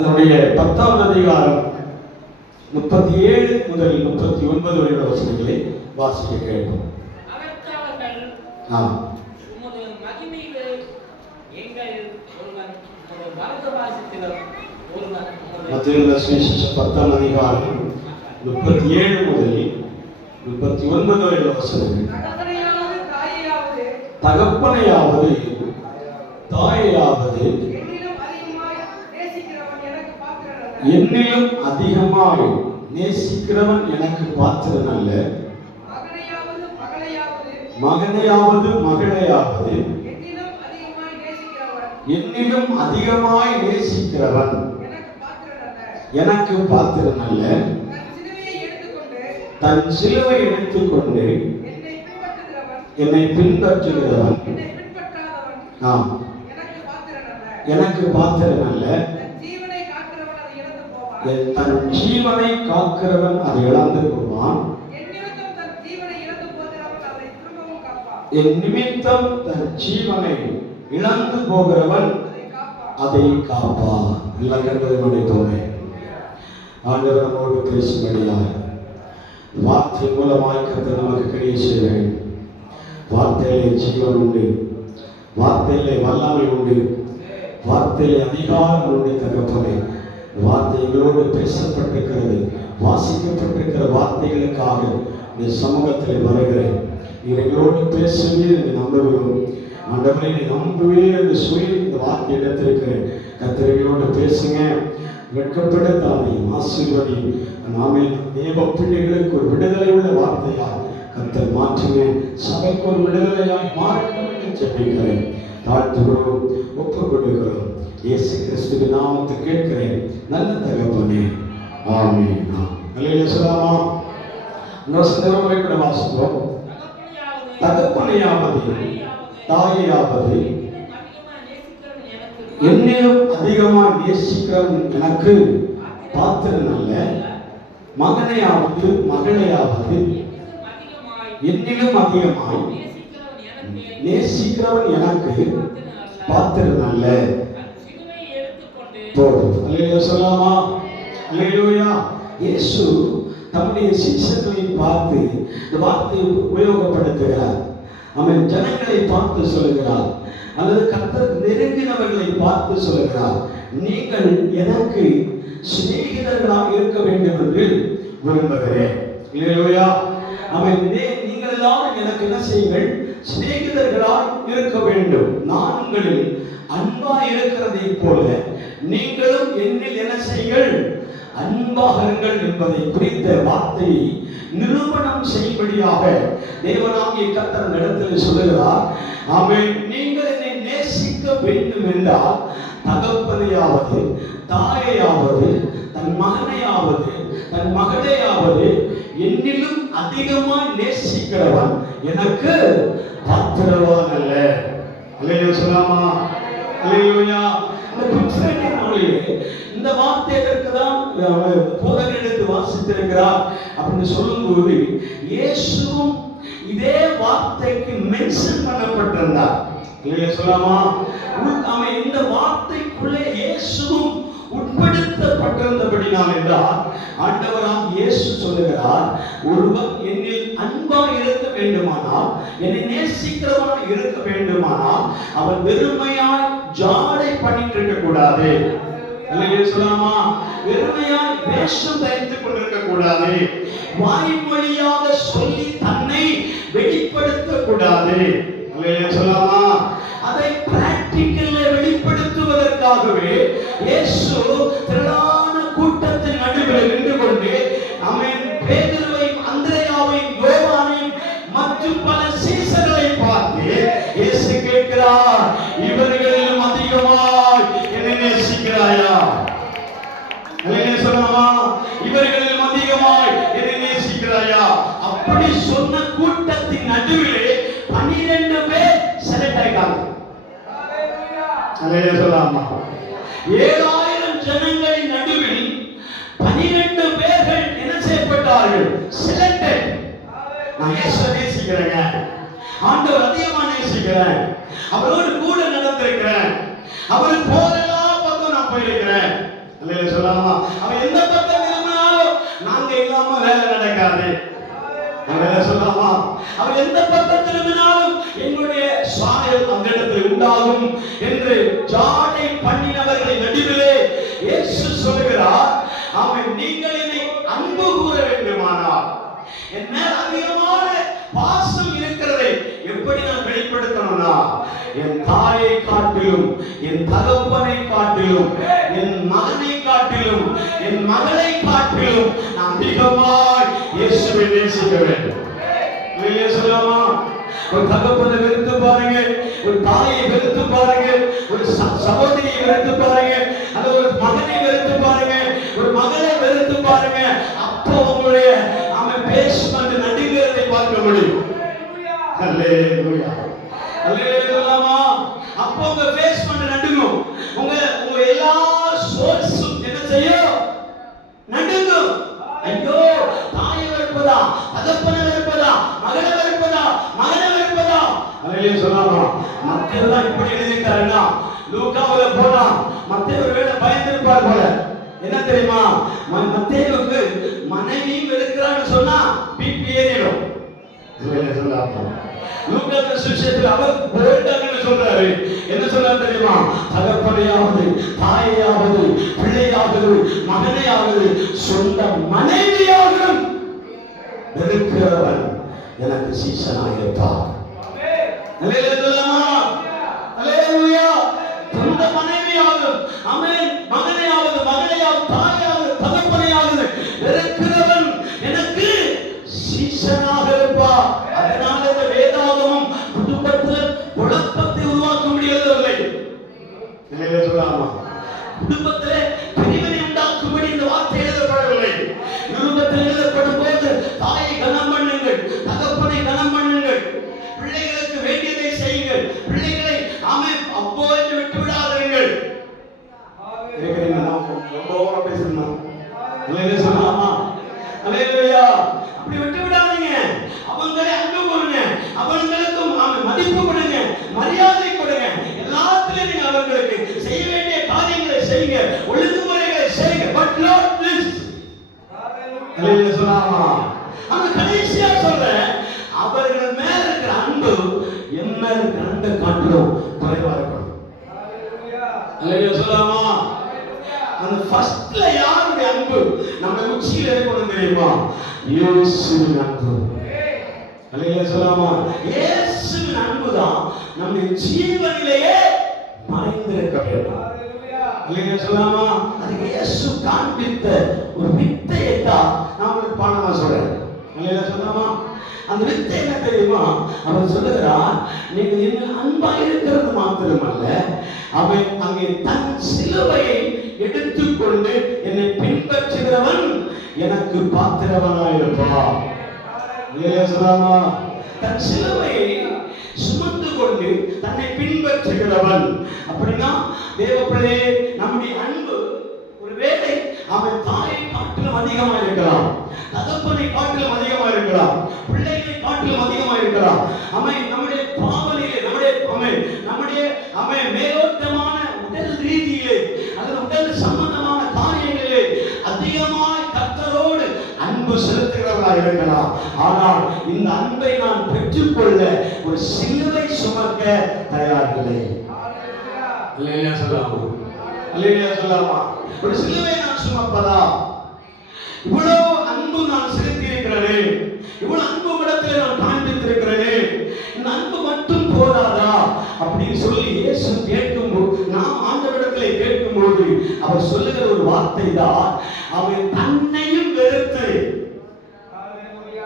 அதனுடைய 10வது அதிகாரம் 37 முதல் 39 வரை உள்ள வசனங்களை வாசிக்க கேட்போம். மத்தேயு சுவிசேஷம் 10ஆம் அதிகாரம் 37 முதல் 39 வரை உள்ள வசனங்கள். தகப்பனையாவது தாயையாவது என்னிலும் அதிகமாய் நேசிக்கிறவன் எனக்கு பாத்திரன் அல்ல. மகனையாவது மகளையாவது என்னிலும் அதிகமாய் நேசிக்கிறவன் எனக்கு பாத்திரன் அல்ல. தன் சிலுவை எடுத்துக்கொண்டு என்னை பின்பற்றுகிறவன் எனக்கு பாத்திரன் அல்ல. தன் ஜீவனை காக்கிறவன் அதை இழந்து போவான். என் நிமித்தம் தன் ஜீவனை இழந்து போகிறவன் அதை காப்பான். எல்லாம் கண்டது மனிதோமே, ஆண்டவர் நம்மோடு பேசும்படியாய் வார்த்தை மூலமாய் கர்த்தர் நமக்கு கிரியை செய்ய வேண்டும். வார்த்தையிலே ஜீவன் உண்டு, வார்த்தையிலே வல்லமை உண்டு, வார்த்தையிலே அதிகாரம் உண்டு. தகப்பனே, வார்த்தை எங்களோடு பேசப்பட்டிருக்கிறது, வாசிக்கப்பட்டிருக்கிற வார்த்தைகளுக்காக இந்த சமூகத்தில் வருகிறேன். நீர் எங்களோடு பேசுவே நம்புகிறோம். ஆண்டவரே, நீ நம்புவே என்று சொல்லி இந்த வார்த்தை எடுத்திருக்கிறேன். கர்த்தர் எங்களோடு பேசுங்க, வெட்கப்படுத்தாதையும் ஆசீர்வதியும். நாமே தேவ பிள்ளைகளுக்கு ஒரு விடுதலை உள்ள வார்த்தையாய் கர்த்தர் மாற்றுங்க. சபைக்கு ஒரு விடுதலையாய் மாறட்டும் என்று ஜெபிக்கிறேன். தாழ்த்துகிறோம், ஒப்புக் கொடுக்கிறோம். இயேசு கிறிஸ்துவின் நாமத்தில் கேட்கிறேன் நல்ல தகப்பனே, ஆமென். அல்லேலூயா சொல்லலாமா? நோசதேவரை கூட வாசிக்கிறோம். தகப்பனையாவது தாயையாவது என்னிலும் அதிகமாக நேசிக்கிறவன் எனக்கு பாத்திரன் அல்ல. மகனையாவது மகளையாவது என்னிலும் அதிகமாய் நேசிக்கிறவன் எனக்கு பாத்திரன் அல்ல. போதும். அல்லேலூயா சொல்லலாமா? அல்லேலூயா. இயேசு தம்முடைய சீஷர்களை பார்த்து இந்த வார்த்தையை உபயோகப்படுத்துகிறார். அவன் ஜனங்களை பார்த்து சொல்லுகிறார், அல்லது கர்த்தர் நெருங்கினவர்களை பார்த்து சொல்லுகிறார், நீங்கள் எனக்கு சிநேகிதர்களாக இருக்க வேண்டும் என்று விரும்புகிறேன். அல்லேலூயா. அவன் நீங்கள் எல்லாரும் எனக்கு என்ன செய்யுங்கள், சிநேகிதர்களாக இருக்க வேண்டும். நான் உங்களில் அன்பா இருக்கிறதை போல நீங்களும் என்னில் என்ன செய்யுங்கள், அன்பாகுங்கள் என்பதை குறித்த வார்த்தையை நிரூபணம் செய்யும்படியாக தேவனாகிய கர்த்தர் இடத்தில் சொல்லுகிறார். ஆமென். நீங்கள் என்னை நேசிக்க வேண்டும் என்றால் தகப்பனையாவது தாயையாவது தன் மகனையாவது தன் மகளையாவது என்னிலும் அதிகமாய் நேசிக்கிறவன் எனக்கு பாத்திரவான் அல்ல. அல்லேலூயா சொல்லாமா? அல்லேலூயா. இந்த வார்த்தை எதற்குதான் போதகர் எடுத்து வாசித்திருக்கிறார் அப்படின்னு சொல்லும்போது இயேசுவும் இதே வார்த்தைக்கு மென்ஷன் பண்ணப்பட்டிருந்தார். இல்லையா சொல்லாமா? அவன் இந்த வார்த்தைக்குள்ளே இயேசுவும் உட்படுத்தப்பட்டிருந்தபடினால் என்றால் ஆண்டவராம் இயேசு சொல்லுகிறார், ஒருவன் என்னில் அன்பா இருக்க வேண்டுமானால், என்னை நேசிக்கிறவன் இருக்க வேண்டுமானால் அவன் வெறுமையாய் ஜாடை பண்ணிட்டு இருக்க கூடாது. அல்லேலூயா சொல்லாமா? வெறுமையாய் வேஷம் தரித்துக் கொண்டிருக்க கூடாது. வாய்மொழியாக சொல்லி தன்னை வெளிப்படுத்த கூடாது. அல்லேலூயா சொல்லாமா? அதை பிராக்டிக்கல்ல வெளிப்படுத்துவதற்காகவே இயேசு திரளான கூட்டத்தின் நடுவில் நின்று கொண்டு அவன் பேதுருவையும் அந்திரேயாவையும் யோவானையும் மற்றும் பல சீசர்களை பார்த்து இயேசு கேட்கிறார், இவர்களிலும் அதிகமாய் என்னை நேசிக்கிறாயா? அல்லேலூயா சொல்லாமா? இவர்களிலும் அதிகமாய் என்னை நேசிக்கிறாயா? அப்படி சொன்ன கூட்டத்தின் நடுவிலே 12 பேர் செலக்ட் ஆயிட்டாங்க. அல்லேலூயா சொல்லாமா? 7000 ஜனங்களின் நடுவில் 12 பேர்கள் என்ன செய்யப்பட்டார்கள்? செலக்டட். நான் இயேசுவை நேசிக்கிறேங்க, ஆண்டவர் அதிகமா நேசிக்கிறேன், அவரோடு கூட நடந்திருக்கிறேன், அவர் போரெல்லாம் பக்கம் நான் போயிருக்கிறேன். சொல்லாமா? அவன் எந்த பக்கம் திரும்பினாலும் நாங்க இல்லாம வேலை நடக்காது. சொல்லாமா? அவர் எந்த பக்கம் திரும்பினாலும் எங்களுடைய சாயல் அந்த இடத்தில் உண்டாகும் என்று ஜாடை பண்ணினவர்களை நடுவிலே இயேசு சொல்கிறார், அவன் நீங்கள் என்னை அன்பு கூற வேண்டுமானால் என் மேல் அதிகமான பாசம் இருக்கிறதை எப்படி நான் வெளிப்படுத்தணும்னா, என் தாயை காட்டிலும் என் தகப்பனை காட்டிலும் என் மகனை காட்டிலும் என் மகளை காட்டிலும் நான் அதிகமாய் இயேசுவை நேசிக்க வேண்டும். சொல்லாமா? ஒரு தகப்பனை வெறுத்து பாருங்க, ஒரு தாயை வெறுத்து பாருங்க, ஒரு சகோதரியை வெறுத்து பாருங்க, அது ஒரு மகனை வெறுத்து பாருங்க, ஒரு மகளை வெறுத்து பாருங்க. அப்போ உங்களுடைய அவன் பேசுவது நடுங்கிறதை பார்க்க முடியும். அல்லேலூயா, அல்லேலூயா. அப்போ உங்க பேஸ் பண்ண நடுங்கும். உங்க எல்லா சோர்ஸும் என்ன செய்யும்? நடுங்கும். ஐயோ, தாயை வெறுப்பதா, தகப்பனை வெறுப்பதா, மகனை வெறுப்பதா, மகனை வெறுப்பதா? அல்லேலூயா சொல்லாமா? மத்தேயு தான் இப்படி எழுதிட்டாருன்னா, லூக்காவுல போனா மத்தேயு ஒருவேளை பயந்திருப்பார் போல. என்ன தெரியுமா? மத்தேயுவுக்கு மனைவியும் வெறுக்கிறான்னு சொன்னா பிபி ஏறிடும். அல்லேலூயா சொல்லாமா? லூக்காவுக்கு சுவிசேஷத்தில் அவர் போல்டான்னு சொல்றாரு. என்ன சொல்றாரு தெரியுமா? தகப்பனையாவது, தாயையாவது, பிள்ளையாவது, மகனையாவது, சொந்த மனைவியாகவும் வெறுக்கிறவன் எனக்கு சீசனாயிருப்பார். அல்லேலூயா, அல்லேலூயா. சொந்த மனைவியாவது, ஆமென், மகனையாவது, மகளையாவது, தாயாவது, தகப்பனையாவது வெறுக்கிறவன் எனக்கு சீசனாக இருப்பார். அதனால இந்த வேதாகமம் குடும்பத்தில் குழப்பத்தை உருவாக்க முடியவில்லை. குடும்பத்திலே பிரிவினை உண்டாக்கும்படி இந்த வார்த்தை எழுதப்படவில்லை. குடும்பத்தில் எழுதப்படும் போது தாயை கனம் பண்ணுங்கள், தகப்பனை கனம் பண்ணுங்கள், பிள்ளைகளுக்கு வேண்டியதை செய்யுங்கள், பிள்ளைகளை ஆமென் அப்போ என்று விட்டு விடாதீர்கள். அப்படி விட்டு விடாதீங்க. அவங்களை அன்பு கொடுங்க, அவங்களுக்கும் மதிப்பு கொடுங்க, மரியாதை கொடுங்க. எல்லாத்திலும் நீங்க அவர்களுக்கு செய்ய வேண்டிய காரியங்களை செய்யுங்க, ஒழுங்குமுறைகளை செய்யுங்க. But not this. அல்லேலூயா சொல்லாமா? அந்த கடைசியா சொல்றேன், அவர்கள் மேல இருக்கிற அன்பு என் மேல இருக்கிற அன்பை காட்டிலும் குறைவா இருக்கணும். அல்லேலூயா சொல்லாமா? அந்த ஃபர்ஸ்ட்ல யாருடைய அன்பு நம்ம உச்சியில இருக்கணும் தெரியுமா? இயேசுவின் அன்பு. அல்லேலூயா சொல்லாமா? இயேசுவின் அன்பு தான் நம்முடைய ஜீவனிலேயே மறைந்திருக்க வேண்டும். அல்லேலூயா சொல்லாமா? அது இயேசு காண்பித்த ஒரு வித்தையை தான் நான் உங்களுக்கு பாடமா சொல்றேன். அல்லேலூயா சொல்லாமா? அந்த வித்தை என்ன தெரியுமா? அவர் சொல்லுகிறார், நீங்கள் என்ன அன்பா இருக்கிறது மாத்திரமல்ல, அவன் அங்கே தன் சிலுவையை எடுத்துக்கொண்டு என்னை பின்பற்றுகிறவன் எனக்கு பாத்திரவனாயிருப்பான். அல்லேலூயா சொல்லாமா? தன் சிலுவையை சுமந்து கொண்டு தன்னை பின்பற்றுகிறவன். அப்படின்னா தேவப்பிள்ளையே, நம்முடைய அன்பு ஒருவேளை அவன் தாயை காட்டிலும் அதிகமாக இருக்கலாம், தகப்பனை காட்டிலும் அதிகமாக இருக்கலாம், பிள்ளைகளை காட்டிலும் அதிகமாக இருக்கலாம். அவன் நம்முடைய பாவனையிலே, நம்முடைய மேலோட்டமான உடல் ரீதியிலே அல்லது உடல் சம்பந்தமான காரியங்களிலே அதிகமாய் கர்த்தரோடு அன்பு செலுத்துகிறவர்களாக இருக்கலாம். ஆனால் இந்த அன்பை நான் பெற்றுக்கொள்ள ஒரு சிலுவை சுமக்க தயாரில்லை. அல்லேலூயா சொல்லாமா? அல்லேலூயா சொல்லாமா? ஒரு சிலுவை நான் சுமப்பதா? இவ்வளவு அன்பு நான் செலுத்தியிருக்கிறேனே, இவ்வளவு அன்பு இடத்துல நான் காண்பித்திருக்கிறேனே, இந்த அன்பு மட்டும் போதாதா அப்படின்னு சொல்லி இயேசு கேட்கும்போது, நாம் ஆண்டவரிடத்திலே கேட்கும்போது அவர் சொல்லுகிற ஒரு வார்த்தை தான், அவன் தன்னையும் வெறுத்து.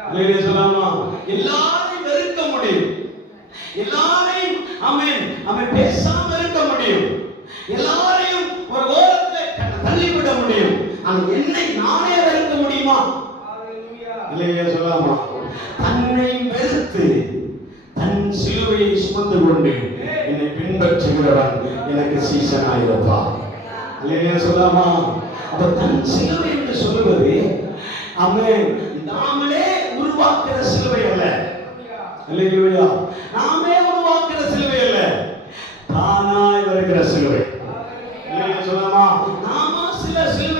அல்லேலூயா சொல்லாமா? எல்லாரையும் வெறுக்க முடியும், எல்லாரையும் அவன் பேசாம இருக்க முடியும், எல்லாரையும் ஒரு ஓரத்தில் தள்ளிவிட முடியும். ஆனால் என்னை நானே வெறுக்க முடியுமா? அல்லேலூயா சொல்லாமா? தன்னை வெறுத்து தன் சிலுவையை சுமந்து கொண்டு என்னை பின்பற்றுகிறவன் எனக்கு சீசனாயிருப்பான். அல்லேலூயா சொல்லாமா? அப்ப தன் சிலுவை என்று சொல்லுவது அவன் நாமளே உருவாக்குற சிலுவை அல்ல. அல்லேலூயா, நாமே உருவாக்குற சிலுவை அல்ல, தானாய் வருகிற சிலுவை. அல்லேலூயா சொல்லாமா? நாம சில சிலுவை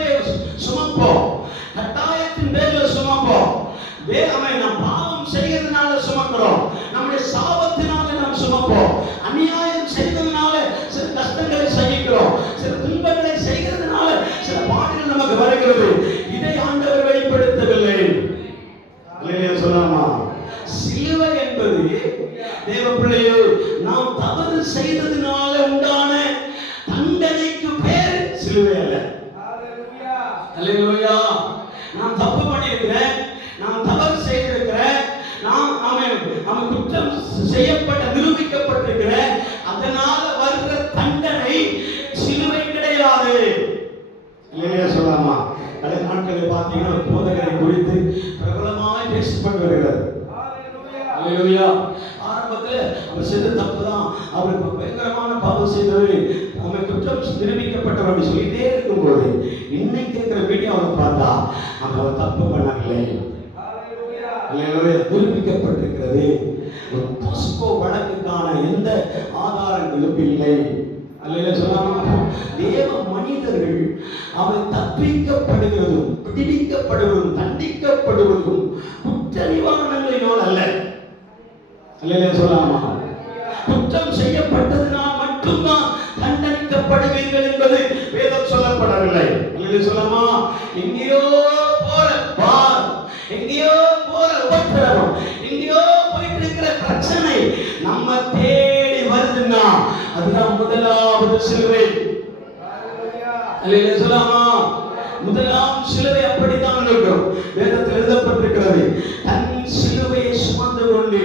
நாம் பாவம் செய்யறதுனால சுமக்கிறோம், நம்முடைய சாபத்தினால நாம் சுமப்போம், அநியாயம் செய்ததுனால சில கஷ்டங்களை சகிக்கிறோம், சில துன்பங்களை செய்கிறதுனால சில பாடுகள் நமக்கு வருகிறது. இதை ஆண்டவர் வெளிப்படுத்தவில்லை. அல்லேலூயா சொல்லலாமா? சிலுவை என்பது தேவ பிள்ளையே நாம் தவறு செய்ததினால உண்டான தண்டனைக்கு பேர் சிலுவை அல்ல. அல்லேலூயா. நாம் தப்பு பண்ணியிருக்கிறேன், நாம் தவறு செய்திருக்கிறேன், நாம் அவன் குற்றம் செய்யப்பட்ட நிரூபிக்கப்பட்டிருக்கிறேன், அதனால வருகிற தண்டனை சிலுவை கிடையாது. அல்லேலூயா சொல்லலாமா? கடந்த நாட்களில் பார்த்தீங்கன்னா போதகரை குறித்து பிரபலமாய் பேசப்பட்டு வருகிறது. அல்லேலூயா. ஆரம்பத்தில் அவர் செய்த தப்பு தான், அவர் பயங்கரமான பாவம் செய்தவர், அவன் குற்றம் நிரூபிக்கப்பட்டவர் சொல்லிட்டே இருக்கும்போது இன்னைக்கு இருக்கிற வீடியோவை பார்த்தா அவர் தப்பு பண்ணவில்லை. நிரூபிக்கப்பட்டிருக்கிறது. போஸ்கோ வழக்குக்கான எந்த ஆதாரங்களும் இல்லை. அல்லேலூயா சொல்லாமா? தேவ மனிதர்கள் அவன் தப்பிக்கப்படுகிறதும் விடுவிக்கப்படுவதும் தண்டிக்கப்படுவதும் குற்ற நிவாரணங்களினால் அல்ல. அல்லேலூயா சொல்லாமா? குற்றம் செய்யப்பட்டதினால் மட்டும்தான் தண்டனிக்கப்படுவீர்கள் என்பது வேதம் சொல்லப்படவில்லை. அல்லேலூயா சொல்லாமா? எங்கேயோ போற பார், எங்கேயோ போற உபத்திரவம், எங்கேயோ போயிட்டு இருக்கிற பிரச்சனை நம்ம தேடி வருதுன்னா அதுதான் முதலாவது சிலுவை. அல்லேலூயா சொல்லாமா? முதலாம் சிலுவை அப்படித்தான் இருக்கும். வேதத்தில் எழுதப்பட்டிருக்கிறது, தன் சிலுவையை சுமந்து கொண்டு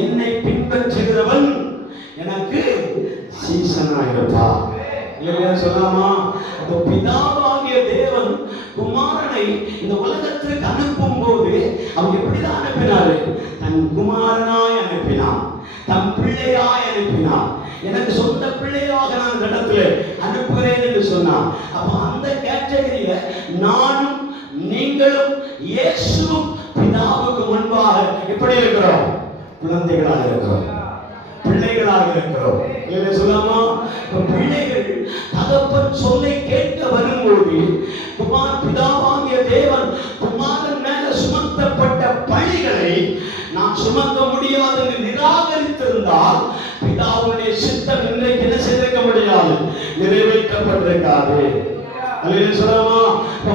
என்னை பின்பற்றுகிறவன் எனக்கு சீசனாயிருப்பான். அல்லேலூயா சொல்லாமா? பிதாவாகிய தேவன் குமாரனை இந்த உலகத்திற்கு அனுப்பும் போது அவன் எப்படிதான் அனுப்பினாரு? தன் குமாரனாய் அனுப்பினான், தன் பிள்ளையாய் அனுப்பினான். எனக்கு சொந்த பிள்ளையாக நான் இந்த இடத்துல அனுப்புகிறேன் என்று சொன்னான். அப்ப அந்த கேட்டகரியில நானும் நீங்களும் இயேசுவும் பிதாவுக்கு முன்பாக எப்படி இருக்கிறோம்? குழந்தைகளாக இருக்கிறோம், பிள்ளைகளாக இருக்கிறோம். சொல்லாமா? பிள்ளைகள் தகப்பன் சொல்லை கேட்க வரும்போது பிதாவாகிய தேவன் குமாரன் மேல சுமத்தப்பட்ட பழிகளை நாம் சுமக்க முடியாது என்று நிராகரித்திருந்தால் பிதாவுடைய சித்தம் இன்றைக்கு என்ன செய்திருக்க முடியாது? நிறைவேற்றப்பட்டிருக்காது. அல்லேலூயா சொல்லாமா?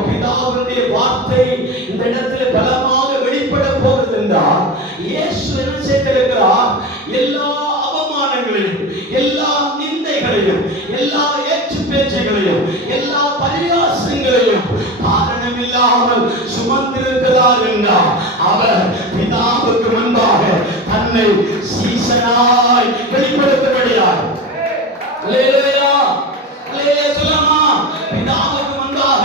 பிதாவுடைய வார்த்தை இந்த இடத்துல பலமாக வெளிப்பட போகிறது என்றால் இயேசு என்ன செய்திருக்கிறார்? எல்லா அவமானங்களையும், எல்லா நிந்தைகளையும், எல்லா ஏற்று பேச்சுகளையும், எல்லா பரியாசங்களையும் காரணம் இல்லாமல் சுமந்திருக்கிறார் என்றால் அவர் பிதாவுக்கு முன்பாக தன்னை சீசனாய் வெளிப்படுத்தபடியார். அல்லேலூயா. அல்லேலூயா சொல்லாமா? பிதாவுக்கு முன்பாக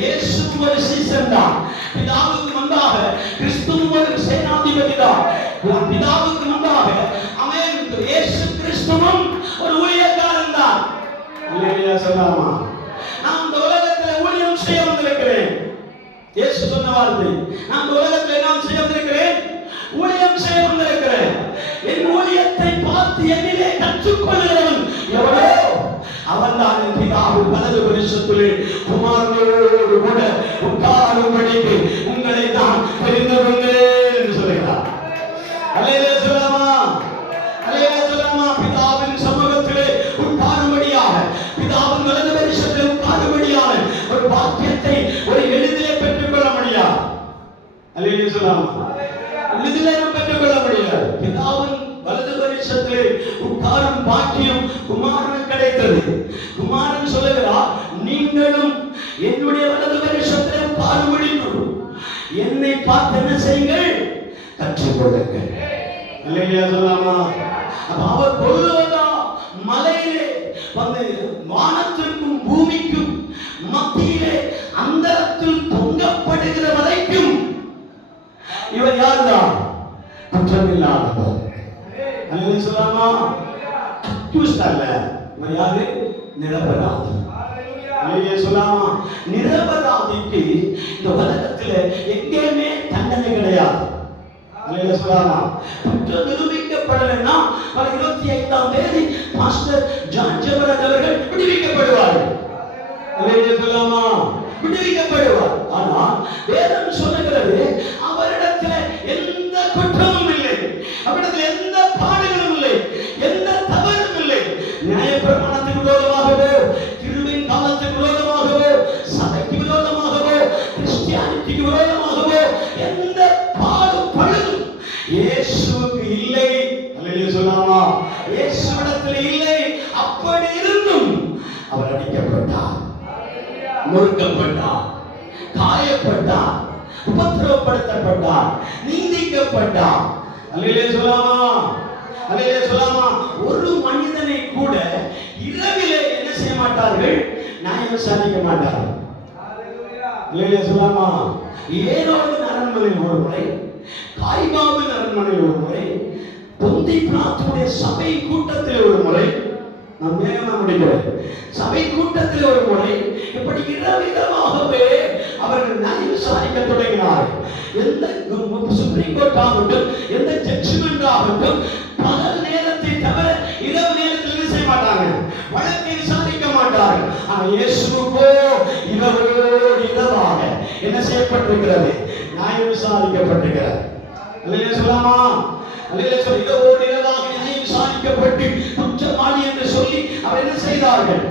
இயேசு ஒரு சீசன் தான், பிதாவுக்கு முன்பாக கிறிஸ்து ஒரு சேனாதிபதி தான், பிதாவுக்கு முன்பாக அவன் இயேசு கிறிஸ்துவும் ஒரு ஊழியக்காரன் தான். அல்லேலூயா சொல்லாமா? நான் இந்த உலகத்தில் ஊழியம் செய்ய வந்திருக்கிறேன். இயேசு சொன்ன வார்த்தை, நான் இந்த உலகத்தில் நான் செய்ய வந்திருக்கிறேன், ஊழியம் செய்ய வந்திருக்கிறேன். என் ஊழியத்தை பார்த்து என்னிலே கற்றுக்கொள்கிறவன் எவனோ அவன் தான் என் பிதாவின் வலது பரிசத்திலே குமாரனோடு கூட உட்காரும்படிக்கு உங்களை தான் தெரிந்து கொண்டேன் என்று சொல்கிறார். அல்லேலூயா சொல்லாமா? அல்லேலூயா சொல்லாமா? பிதாவின் சமூகத்திலே உட்காரும்படியாக, பிதாவின் வலது பரிசத்திலே உட்காரும்படியாக ஒரு பாக்கியத்தை ஒரு எளிதிலே பெற்றுக்கொள்ள முடியாது. அல்லேலூயா சொல்லாமா? எளிதிலே பெற்றுக்கொள்ள முடியாது. பிதாவின் வலது பரிசத்திலே உட்காரும் பாக்கியம் குமாரனுக்கு கிடைத்தது. குமாரன் சொல்லுகிறார், நீங்களும் என்னுடைய வலது பரிசத்திலே உட்காரும்படி என்னை பார்த்து என்ன செய்யுங்கள்? கற்றுக்கொள்ளுங்கள். அல்லேலூயா சொல்லாமா? அவர் கொல்லுவதா மலையிலே வந்து வானத்திற்கும் பூமிக்கும் மத்தியிலே அந்தரத்தில் தொங்கப்படுகிற வரைக்கும் இவர் யார்தான்? குற்றமில்லாதவர். அல்லேலூயா சொல்லாமா? அல்ல, இவர் யாரு? நிரபராதி. அல்லேலூயா சொல்லாமா? நிரபராதிக்கு இந்த உலகத்தில் எங்கேயுமே தண்டனை கிடையாது. அல்லேலூயா சொல்லாமா? குற்றம் நிரூபிக்கப்படலைன்னா 25ஆம் தேதி பாஸ்டர் ஜான் ஜெபராஜ் அவர்கள் விடுவிக்கப்படுவார்கள். அல்லேலூயா சொல்லாமா? விடுவிக்கப்படுவார். ஆனால் வேதம் சொல்லுகிறது அவரிடத்தில் இல்லை. அல்லேலூயா சொல்லாமா? இயேசுவிடத்தில் இல்லை. அப்படி இருந்தும் அவர் அடிக்கப்பட்டார், நொறுக்கப்பட்டார், காயப்பட்டார், உபத்திரவப்படுத்தப்பட்டார், நிந்திக்கப்பட்டார். அல்லேலூயா சொல்லாமா? அல்லேலூயா சொல்லாமா? ஒரு மனிதனை கூட இரவிலே என்ன செய்ய மாட்டார்கள்? நியாயம் விசாரிக்க மாட்டார்கள். அல்லேலூயா சொல்லாமா? ஏரோதின் அரண்மனையில் ஒரு முறை, காய்பாவின் அரண்மனையில் ஒரு முறை, பொந்தி பிலாத்துடைய சபை கூட்டத்தில் ஒரு முறை, நான் வேகமா முடிக்கிறேன், சபை கூட்டத்தில் ஒரு முறை, இப்படி இரவிதமாகவே அவர்கள் நியாயம் விசாரிக்க தொடங்கினார்கள். எந்த சுப்ரீம் கோர்ட் ஆகட்டும், எந்த ஜட்ஜ்மெண்ட் ஆகட்டும், பகல் நேரத்தை தவிர இரவு நேரத்தில் என்ன செய்ய மாட்டாங்க? வழக்கை விசாரிக்க மாட்டார்கள். ஆனால் இயேசுவுக்கோ இரவோடு இரவாக என்ன செய்யப்பட்டிருக்கிறது? நியாயம் விசாரிக்கப்பட்டிருக்கிறது. அல்லேலூயா சொல்லாமா? அல்லேலூயா சொல்ல, இரவோடு இரவாக நியாயம் விசாரிக்கப்பட்டு குற்றவாளி என்று சொல்லி அவர் என்ன செய்தார்கள்?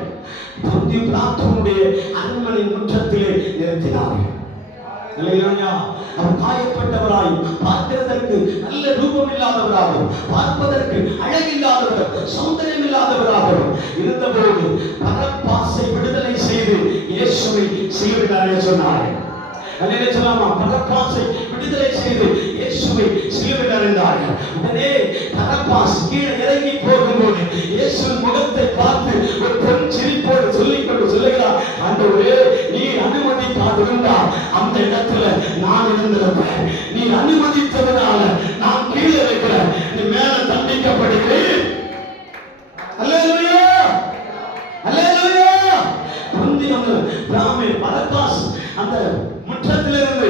பொந்தி பிலாத்துவினுடைய அரண்மனை முற்றத்திலே நிறுத்தினார்கள். அல்லேலூயா. அவர் காயப்பட்டவராயும், பார்க்கிறதற்கு நல்ல ரூபம் இல்லாதவராகவும், பார்ப்பதற்கு அழகில்லாதவர், சௌந்தரியம் இல்லாதவராகவும் இருந்தபோது பரப்பாசை விடுதலை செய்து இயேசுவை சிலுவையில் சொன்னார்கள். அல்லேலூயா சொல்லாமா? பரப்பாசை விடுதலை செய்து இயேசுவை சிலுவையில் அறைந்தார்கள். உடனே பரப்பாஸ் கீழே இறங்கி போகும்போது இயேசுவின் முகத்தை பார்த்து ஒரு பெண் சிரிப்போடு சொல்லிக்கொண்டு சொல்லுகிறார், ஆண்டவரே, நீ அனுமதிக்காதிருந்தால் அந்த இடத்துல நான் இருந்திருப்பேன். நீ அனுமதித்ததனால நான் கீழே இருக்கிறேன், நீ மேல தண்டிக்கப்படுகிறேன். அல்லேலூயா, அல்லேலூயா. பிராமின் பரப்பாஸ் அந்த முற்றத்திலிருந்து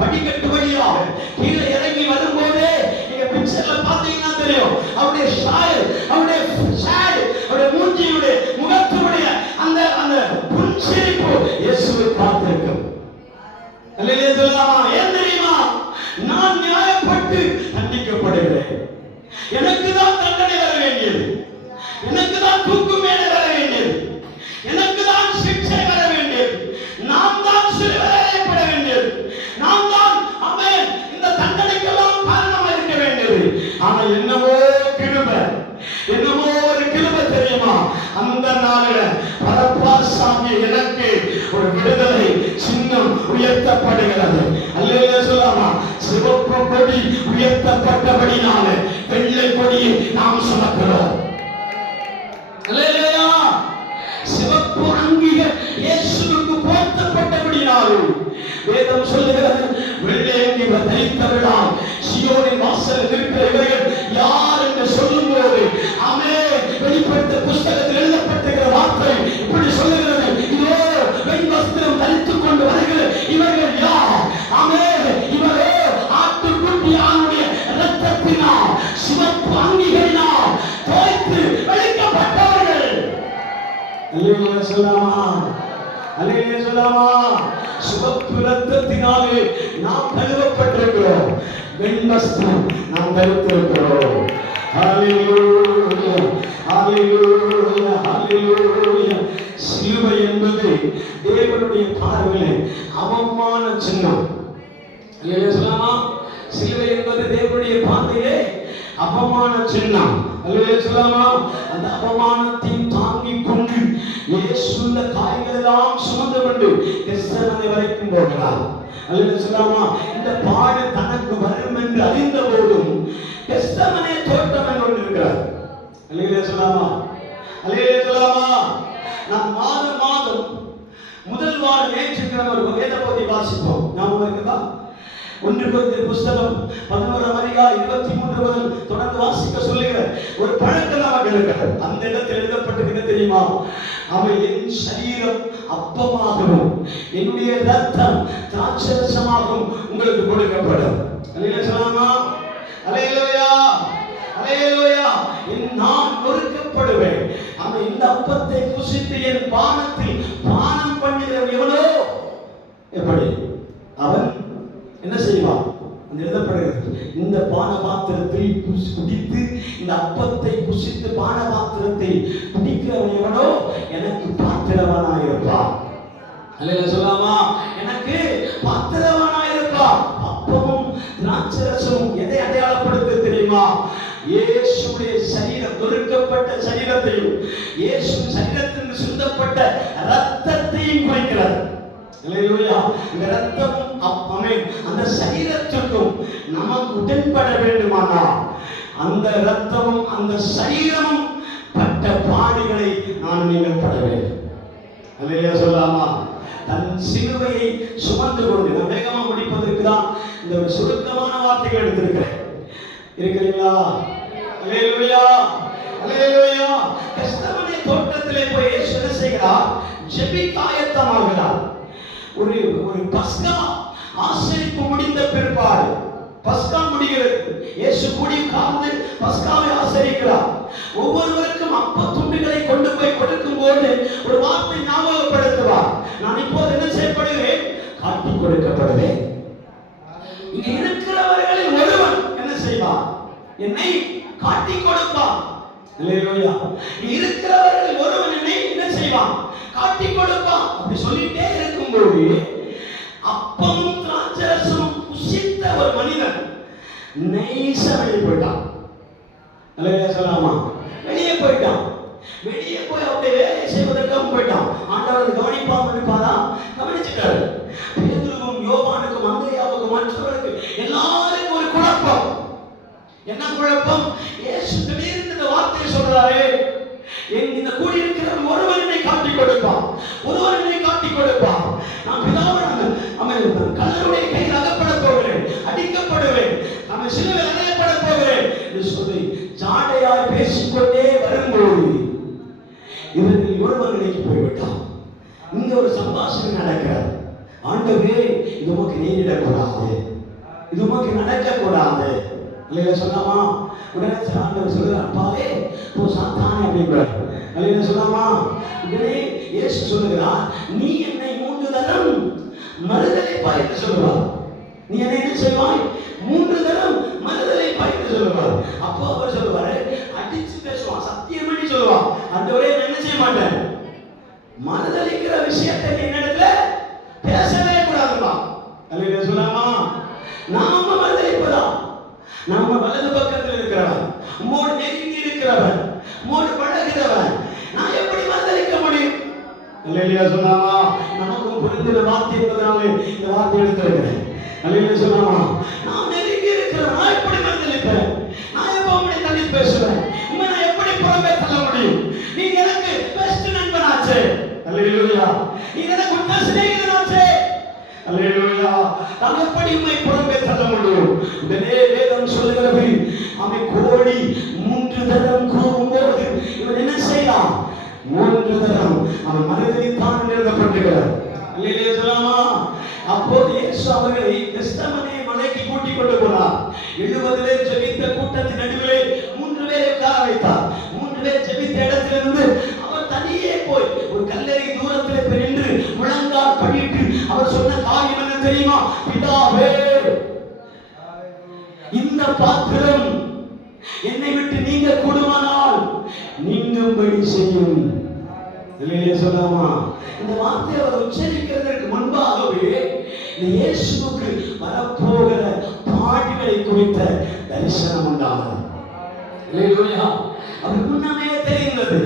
படிக்கட்டு வழியாக கீழே இறங்கி வரும்போதே நீங்க பிக்சர்ல பாத்தீங்கன்னா தெரியும், அவருடைய ஷால், அவருடைய ஷால், அவருடைய மூஞ்சியுடைய முகத்துடைய அந்த அந்த புன்சிரிப்பு இயேசுவை பார்த்திருக்கும். அல்லேலூயா சொல்லாமா? ஏன் தெரியுமா? நான் நியாயப்பட்டு தண்டிக்கப்படுகிறேன், எனக்கு தான் தண்டனை வர வேண்டியது, எனக்கு தான் தூக்கு மேலே வர வேண்டியது, எனக்கு தான் சிக்ஷை வர வேண்டியது, நான் தான் சிலுவையில் அறையப்பட வேண்டியது, நான் தான் ஆமென் இந்த தண்டனைக்கெல்லாம் காரணமாக இருக்க வேண்டியது. ஆனா என்னவோ கிருபை, என்னவோ ஒரு கிருபை தெரியுமா? அந்த நாளில பரப்பாசாகிய எனக்கு ஒரு விடுதலை சின்னம் உயர்த்தப்படுகிறது. அல்லேலூயா சொல்லாமா? சிவப்பு கொடி உயர்த்தப்பட்டபடினால வெள்ளை கொடியை நாம் சுமக்கிறோம். அல்லேலூயா. சிவப்பு அங்கிகள் இயேசுவுக்கு போர்த்தப்பட்டபடினாலும் வேதம் சொல்லுகிறது, வெள்ளை அங்கி தரித்தவர்களால் சீயோனின் வாசலில் இருக்கிற இவர்கள் யார் என்று சொல்லும்போது, ஆமென், வெளிப்படுத்த புஸ்தகத்தில் எழுதப்பட்டிருக்கிற வார்த்தை இப்படி சொல்லுகிறது, இதோ வெண் வஸ்திரம் தரித்துக் கொண்டு வருகிற இவர்கள் யார்? ஆமென், இவரோ ஆட்டுக்குட்டியானுடைய இரத்தத்தினால் சிவப்பு அங்கிகளினால் தோய்த்து வெளிக்கப்பட்டவர்கள். அல்லேலூயா சொல்லாமா? அல்லேலூயா சொல்லாமா? சிவப்பு இரத்தத்தினாலே நாம் கழுவப்பட்டிருக்கிறோம், வெண் வஸ்திரம் நாம் தரித்திருக்கிறோம். ஹல்லேலூயா, ஹல்லேலூயா, ஹல்லேலூயா. சிலுவை என்பது தேவனுடைய பார்வையில் அவமான சின்னம். அல்லேலூயா சொல்லாமா? சிலுவை என்பது தேவனுடைய பார்வையிலே அவமான சின்னம். அல்லேலூயா சொல்லாமா? அந்த அவமானத்தையும் தாங்கிக் கொண்டு இயேசு இந்த காயங்கள் எல்லாம் சுமந்து கொண்டு கெத்செமனே வரைக்கும் போகிறார். அல்லேலூயா சொல்லாமா? இந்த பாடு தனக்கு வரும் என்று அறிந்த போதும் கெத்செமனே தோட்டம் என்று ஒன்று இருக்கிறார். அல்லேலூயா சொல்லாமா? அல்லேலூயா சொல்லாமா? நாம் மாதம் மாதம் முதல் வாரம் ஞாயிற்றுக்கிழமை ஒரு வேத பகுதி வாசிப்போம். ஞாபகம் இருக்குதா? 1 கொரிந்தியர் புஸ்தகம் 11ஆம் அதிகாரம் 23 முதல் தொடர்ந்து வாசிக்க சொல்லுகிற ஒரு பழக்கம் நமக்கு இருக்கிறது. அந்த இடத்தில் எழுதப்பட்டிருக்கிறது தெரியுமா? அவன் என் சரீரம் அப்பமாகவும் என்னுடைய ரத்தம் திராட்சரசமாகவும் உங்களுக்கு கொடுக்கப்படும். அல்லேலூயா சொல்லாமா? அல்லேலூயா, அல்லேலூயா. நான் நொறுக்கப்படுவேன், அவன் இந்த அப்பத்தை புசித்து என் பானத்தில் பானம் பண்ணுகிறவன் எவனோ எப்படி அவன் என்ன செய்வான்? அந்த எழுதப்படுகிறது, இந்த பானபாத்திரத்தில் குடித்து இந்த அப்பத்தை புசித்து பானபாத்திரத்தை குடிக்கிறவன் எவனோ எனக்கு பாத்திரவனாயிருப்பான். அல்லேலூயா சொல்லாமா? எனக்கு பாத்திரவனாயிருப்பான். அப்பமும் திராட்சரசமும் எதை அடையாளப்படுத்த தெரியும்? இயேசுடைய சரீரம், நொறுக்கப்பட்ட சரீரத்தையும் இயேசு சரீரத்திற்கு சிந்தப்பட்ட ரத்தத்தையும் குறிக்கிறார். அல்லேலூயா. இந்த ரத்தம் அந்த சரீரத்திற்கும் நமக்கு உடன்பட வேண்டுமானால் அந்த ரத்தமும் அந்த சரீரமும் பட்ட பாடுகளை நான் நீங்கள் பட வேண்டும். அல்லேலூயா சொல்லாமா? தன் சிலுவையை சுமந்து கொண்டு, நான் வேகமா முடிப்பதற்கு தான் இந்த ஒரு சுருக்கமான வார்த்தைகள் எடுத்திருக்கிறேன். இருக்கிறீங்களா? அல்லேலூயா, அல்லேலூயா. கெத்செமனே தோட்டத்திலே போய் இயேசு என்ன செய்கிறார்? ஜெபிக்க ஆயத்தமாகிறார். ஒரு பஸ்கா ஆசரிப்பு முடிந்த பிற்பாடு, பஸ்கா முடிகிறது, இயேசு கூடி காந்து பஸ்காவை ஆசரிக்கிறார். ஒவ்வொருவருக்கும் அப்ப துண்டுகளை கொண்டு போய் கொடுக்கும் போது ஒரு வார்த்தை ஞாபகப்படுத்துவார். நான் இப்போது என்ன செய்யப்படுகிறேன்? காட்டிக் கொடுக்கப்படுவேன். இங்க இருக்கிறவர்களில் ஒருவன் என்ன செய்வான்? என்னை காட்டிக் கொடுப்பான். அல்லேலூயா. இருக்கிறவர்கள் ஒருவன் என்னை என்ன செய்வான்? காட்டிக் கொடுப்பான். அப்படி சொல்லிட்டே இருக்கும்போது அப்பமும் திராட்சரசமும் புசித்த ஒரு மனிதன் நைஸா வெளியே போயிட்டான். அல்லேலூயா சொல்லாமா? வெளியே போயிட்டான். வெளியே போய் அவருடைய வேலையை செய்வதற்காக போயிட்டான். ஆண்டவர் கவனிப்பாம இருப்பாரா? கவனிச்சுட்டாரு. பேதுருவும் யோவானுக்கும் அந்திரேயாவுக்கும் மற்றவர்களுக்கு எல்லாருக்கும் ஒரு குழப்பம். என்ன குழப்பம்? இயேசு திடீர்னு இந்த வார்த்தையை சொல்றாரு, இந்த கூடி இருக்கிற ஒருவன் என்னை காட்டிக் கொடுப்பான், ஒருவன் என்னை காட்டிக் கொடுப்பான். நான் பிதாவுடன் கல்லருடைய கையில் அகப்பட போகிறேன், அடிக்கப்படுவேன், நான் சிலுவையில் அறையப்பட போகிறேன் என்று சொல்லி ஜாடையாய் பேசிக்கொண்டே வரும்போது இவர்கள் ஒருவன் நினைக்கு போய்விட்டான். இங்க ஒரு சம்பாஷணை நடக்கிறது. ஆண்டவரே, இது உமக்கு நேரிடக்கூடாது, இது உமக்கு நடக்கக்கூடாது. அல்லேலூயா சொல்லாமா? உடனே ஆண்டவர் சொல்றார், அப்பாவே போ சாத்தானே அப்படின்றார். அல்லேலூயா சொல்லாமா? உடனே இயேசு சொல்லுகிறார், நீ என்னை 3 தரம் மறுதலிப்பாய் என்று சொல்லுவார். நீ என்னை என்ன செய்வாய்? 3 தரம் மறுதலிப்பாய் என்று சொல்லுவார். அப்போ அவர் சொல்லுவாரு, அடிச்சு பேசுவான், சத்தியம் பண்ணி சொல்லுவான், ஆண்டவரே நான் என்ன செய்ய மாட்டேன், மறுதலிக்கிற விஷயத்தை என்னிடத்துல பேசவே கூடாதுமா. அல்லேலூயா சொல்லாமா? நாம மறுதலிப்பதா? நம்ம வலது பக்கத்தில் இருக்கிறவன், உம்மோடு நெருங்கி இருக்கிறவன், உம்மோடு பழகிறவன், நான் எப்படி மறுதலிக்க முடியும்? அல்லேலூயா சொல்லாமா? நமக்கும் புரிந்த வார்த்தை என்பதனாலே இந்த வார்த்தை எடுத்திருக்கிறேன். அல்லேலூயா சொல்லாமா? நான் நெருங்கி இருக்கிறவன், நான் எப்படி மறுதலிப்பேன்? நான் எப்ப உங்களை தள்ளி பேசுவேன்? உண்மை நான் எப்படி புறம்பே தள்ள முடியும்? நீங்க எனக்கு பெஸ்ட் நண்பனாச்சே. அல்லேலூயா. நீங்க எனக்கு உண்மை சிநேகிதனாச்சே. அல்லேலூயா. நான் எப்படி உண்மை புறம்பே தள்ள முடியும்? உடனே வேதம் சொல்லுகிறது, அவன் கோடி 3 தரம் கூறும்போது இவன் என்ன செய்யலாம்? 3 தரம் அவன் மறுதலித்தான் எழுதப்பட்டிருக்கிறார். அல்லேலூயா சொல்லாமா? அப்போது இயேசு அவர்களை கெத்செமனே மலைக்கு கூட்டிக் கொண்டு போனார். 70 பேர் ஜெபித்த கூட்டத்தின் நடுவிலே 3 பேரை உட்கார வைத்தார். 3 பேர் ஜெபித்த இடத்திலிருந்து அவர் தனியே போய் ஒரு கல்லறை தூரத்தில் நின்று முழங்கால் படியிட்டு அவர் சொன்ன காரியம் என்ன தெரியுமா? பிதாவே, இந்த பாத்திரம் என்னை விட்டு நீங்க கூடுமானால் நீங்கும்படி செய்யும். இல்லையே சொல்லாமா? இந்த வார்த்தையை அவர் உச்சரிக்கிறதற்கு முன்பாகவே இந்த இயேசுவுக்கு வரப்போகிற பாடுகளை குறித்த தரிசனம் உண்டானது. அல்லேலூயா. அவர் முன்னமே தெரிந்தது.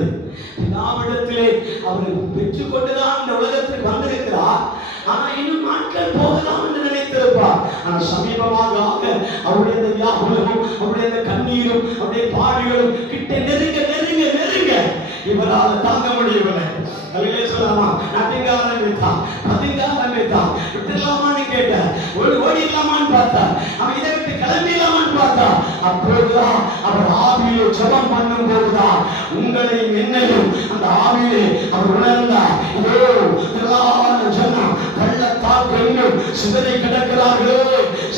பிதாவிடத்திலே அவர் பெற்றுக் கொண்டுதான் இந்த உலகத்தில் வந்திருக்கிறார். ஆனா இன்னும் நாட்கள் போகலாம் என்று நினைத்திருப்பார். ஆனா சமீபமாக அவருடைய இந்த வியாகுலமும் அவருடைய இந்த கண்ணீரும் அவருடைய பாடுகளும் கிட்ட நெருங்க நெருங்க நெருங்க இவரால் தாங்க முடியவில்லை. அல்லேலூயா சொல்லாமா? நடிக்க ஆரம்பித்தான், பதுங்க ஆரம்பித்தான். விட்டுலாமான்னு கேட்ட, ஓடிடலாமான்னு பார்த்தா, அவன் இதை விட்டு கிளம்பிடலாமான்னு பார்த்தா, அப்போதுதான் அவர் ஆவியிலே ஜெபம் பண்ணும் போதுதான் உங்களையும் என்னையும் அந்த ஆவியிலே அவர் உணர்ந்தார். இதோ திரளான ஜனம் பள்ளத்தாக்கெங்கும் சிதறி கிடக்கிறார்களே,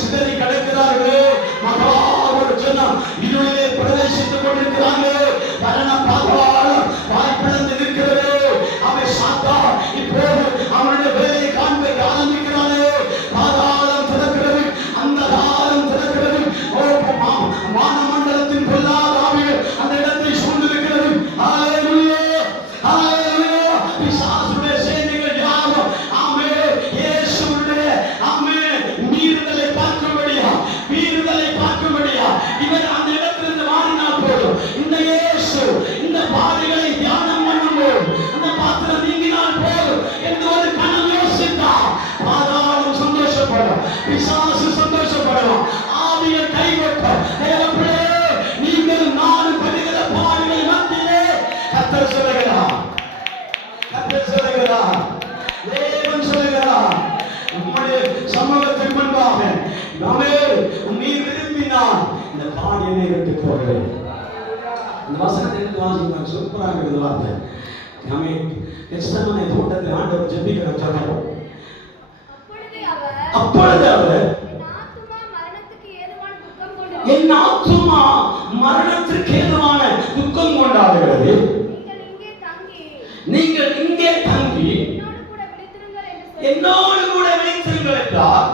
சிதறி கிடக்கிறார்களே. மகா ஒரு ஜனம் இருளிலே பிரவேசித்துக் கொண்டிருக்கிறார்களே. மரண பாதாளம் வாய்ப்பிழந்து நிற்கிறது. அவன் சாத்தா இப்போது அவனுடைய வேலையை காண்பிக்க ஆரம்பிக்கிறானே. பாதாளம் திறக்கிறது, அந்த தாரம் திறக்கிறது. வானமண்டலத்தின் பொல்லாத ஆவிகள் அந்த இடத்தை சூழ்ந்திருக்கிறது. ஹல்லேலூயா, ஹல்லேலூயா. பிசாசுடைய சேனைகள் யாரும் ஆமென், இயேசுவுடைய ஆமென் பாதாளம் சந்தோஷப்படும், பிசாசு சந்தோஷப்படும், ஆவிகள் கைகொட்டும். தேவப்பிள்ளையே, நீங்கள் நானும் படுகிற பாடுகள் மத்தியிலே கர்த்தர் சொல்லுகிறார், கர்த்தர் சொல்லுகிறார், தேவன் சொல்லுகிறார், உம்முடைய சமூகத்தின் முன்பாக நாமே நீ விரும்பினால் இந்த பாடி என்னை விட்டு போகிறேன். இந்த வசனத்தை எடுத்து வாசிப்பாங்க, சூப்பராக இருக்குது வார்த்தை. நாமே கெத்செமனே தோட்டத்தில் ஆண்டவர் ஜெபிக்கிற சொன்னார். அப்பொழுது அவர் என் ஆத்துமா மரணத்திற்கு ஏதுவான துக்கம் கொண்டாடுகிறது, நீங்கள் இங்கே தங்கி என்னோடு கூட விழித்திருங்கள் என்றார்.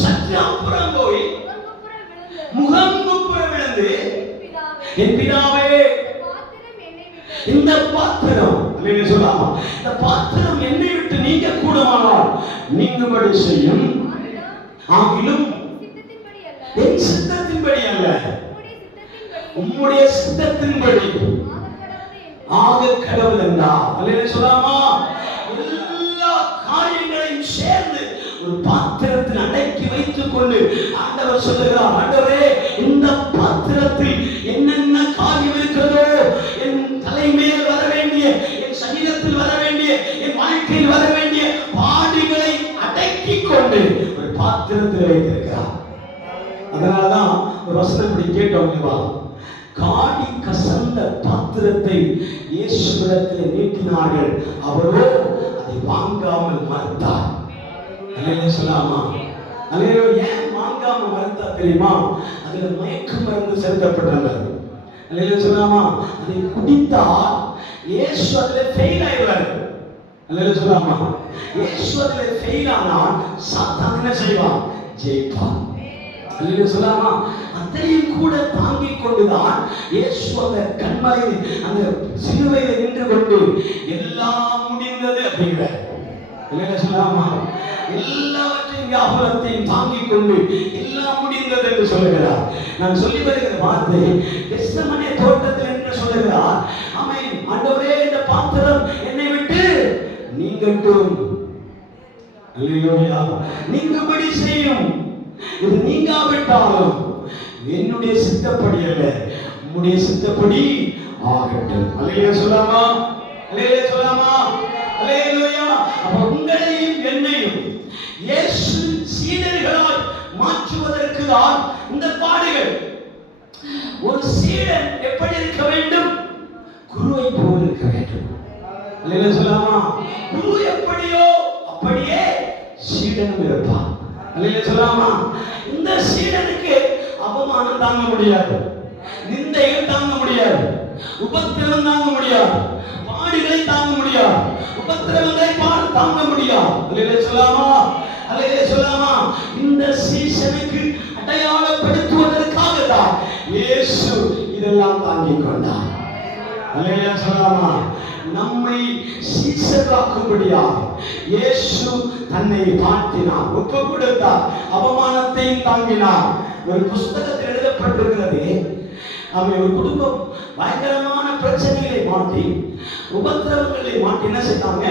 சற்று அப்புறம் போய் முகம் குப்புற விழுந்து, என் பிதாவே, இந்த பாத்திரம் சொல்லாமா, இந்த பாத்திரம் என்னை விட்டு நீங்க கூடுமானால் நீங்கும்படி செய்யும், ஆகிலும் என் சித்தத்தின்படி அல்ல, உம்முடைய சித்தத்தின்படி ஆக கடவுள் என்றார். அல்லேலூயா சொல்லாமா. எல்லா காரியங்களையும் சேர்ந்து ஒரு பாத்திரத்தில் அடக்கி வைத்துக் கொண்டு ஆண்டவர் சொல்லுகிறார், ஆண்டவரே, இந்த பாத்திரத்தில் என்னென்ன காரியம் இருக்கிறதோ, என் தலைமையில் வர வேண்டிய, என் சரீரத்தில் வர வேண்டிய, என் வாழ்க்கையில் வர வேண்டிய பாடுகளை அடக்கி கொண்டு ஒரு பாத்திரத்தில் வைத்திருக்கிறார். அதனாலதான் ஒரு வசனம் இப்படி கேட்டோம், காடி கசந்த பாத்திரத்தை இயேசுவிடத்தில் நீட்டினார்கள், அவரோ அதை வாங்காமல் மறுத்தார். அல்லேலூயா சொல்லாமா. அல்லேலூயா. ஏன் வாங்காம மறுத்தா தெரியுமா? அதுல மயக்க மருந்து செலுத்தப்பட்டிருந்தது. அல்லேலூயா சொல்லாமா. அதை குடித்தால் இயேசு அதுல ஃபெயில் ஆயிடுவார். அல்லேலூயா சொல்லாமா. இயேசு அதுல ஃபெயில் ஆனால் சாத்தான் என்ன செய்வான்? ஜெயிப்பான். அல்லேலூயா சொல்லாமா. அதையும் கூட தாங்கிக் கொண்டுதான் இயேசு அந்த கண்மலையில் அந்த சிலுவையில் நின்று கொண்டு எல்லாம் முடிந்தது அப்படிங்கிற, அல்லேலூயா சொல்லாமா, எல்லாவற்றையும் வியாபாரத்தையும் தாங்கிக் கொண்டு எல்லாம் முடிந்தது என்று சொல்லுகிறார். நான் சொல்லி வருகிற வார்த்தை கெத்செமனே தோட்டத்தில் என்று சொல்லுகிறார். ஆமென். ஆண்டவரே, இந்த பாத்திரம் என்னை விட்டு நீங்கட்டும். அல்லேலூயா. நீங்கும்படி செய்யும். இது நீங்காவிட்டாலும் என்னுடைய சித்தப்படி அல்ல, உம்முடைய சித்தப்படி ஆகட்டும். அல்லேலூயா சொல்லாமா. அல்லேலூயா சொல்லாமா. அல்லேலூயா. அப்ப உங்களையும் என்னையும் இயேசு சீடர்களால் மாற்றுவதற்கு தான் இந்த பாடுகள். ஒரு சீடன் எப்படி இருக்க வேண்டும்? குருவை போல் இருக்க வேண்டும். அல்லேலூயா சொல்லாமா. குரு எப்படியோ அப்படியே சீடனும் இருப்பான். அல்லேலூயா சொல்லாமா. இந்த சீடனுக்கு அவமானம் தாங்க முடியாது, நிந்தைகள் தாங்க முடியாது, உபத்திரவம் தாங்க முடியாது, பாடுகளை தாங்க முடியாது, உபத்திரவங்களை தாங்க முடியாது. அல்லேலூயா சொல்லாமா. அல்லேலூயா சொல்லாமா. இந்த சீசனுக்கு அடையாளப்படுத்துவதற்காக தான் இயேசு இதெல்லாம் தாங்கிக் கொண்டார். அல்லேலூயா சொல்லாமா. நம்மை சீசராக்கும்படியாக இயேசு தன்னை தாழ்த்தினார், ஒப்பு கொடுத்தார், அவமானத்தையும் தாங்கினார். ஒரு புஸ்தகத்தில் எழுதப்பட்டிருக்கிறது, அவன் ஒரு குடும்பம் பயங்கரமான பிரச்சனைகளை மாட்டி, உபத்திரவங்களை மாட்டி என்ன செய்தாங்க?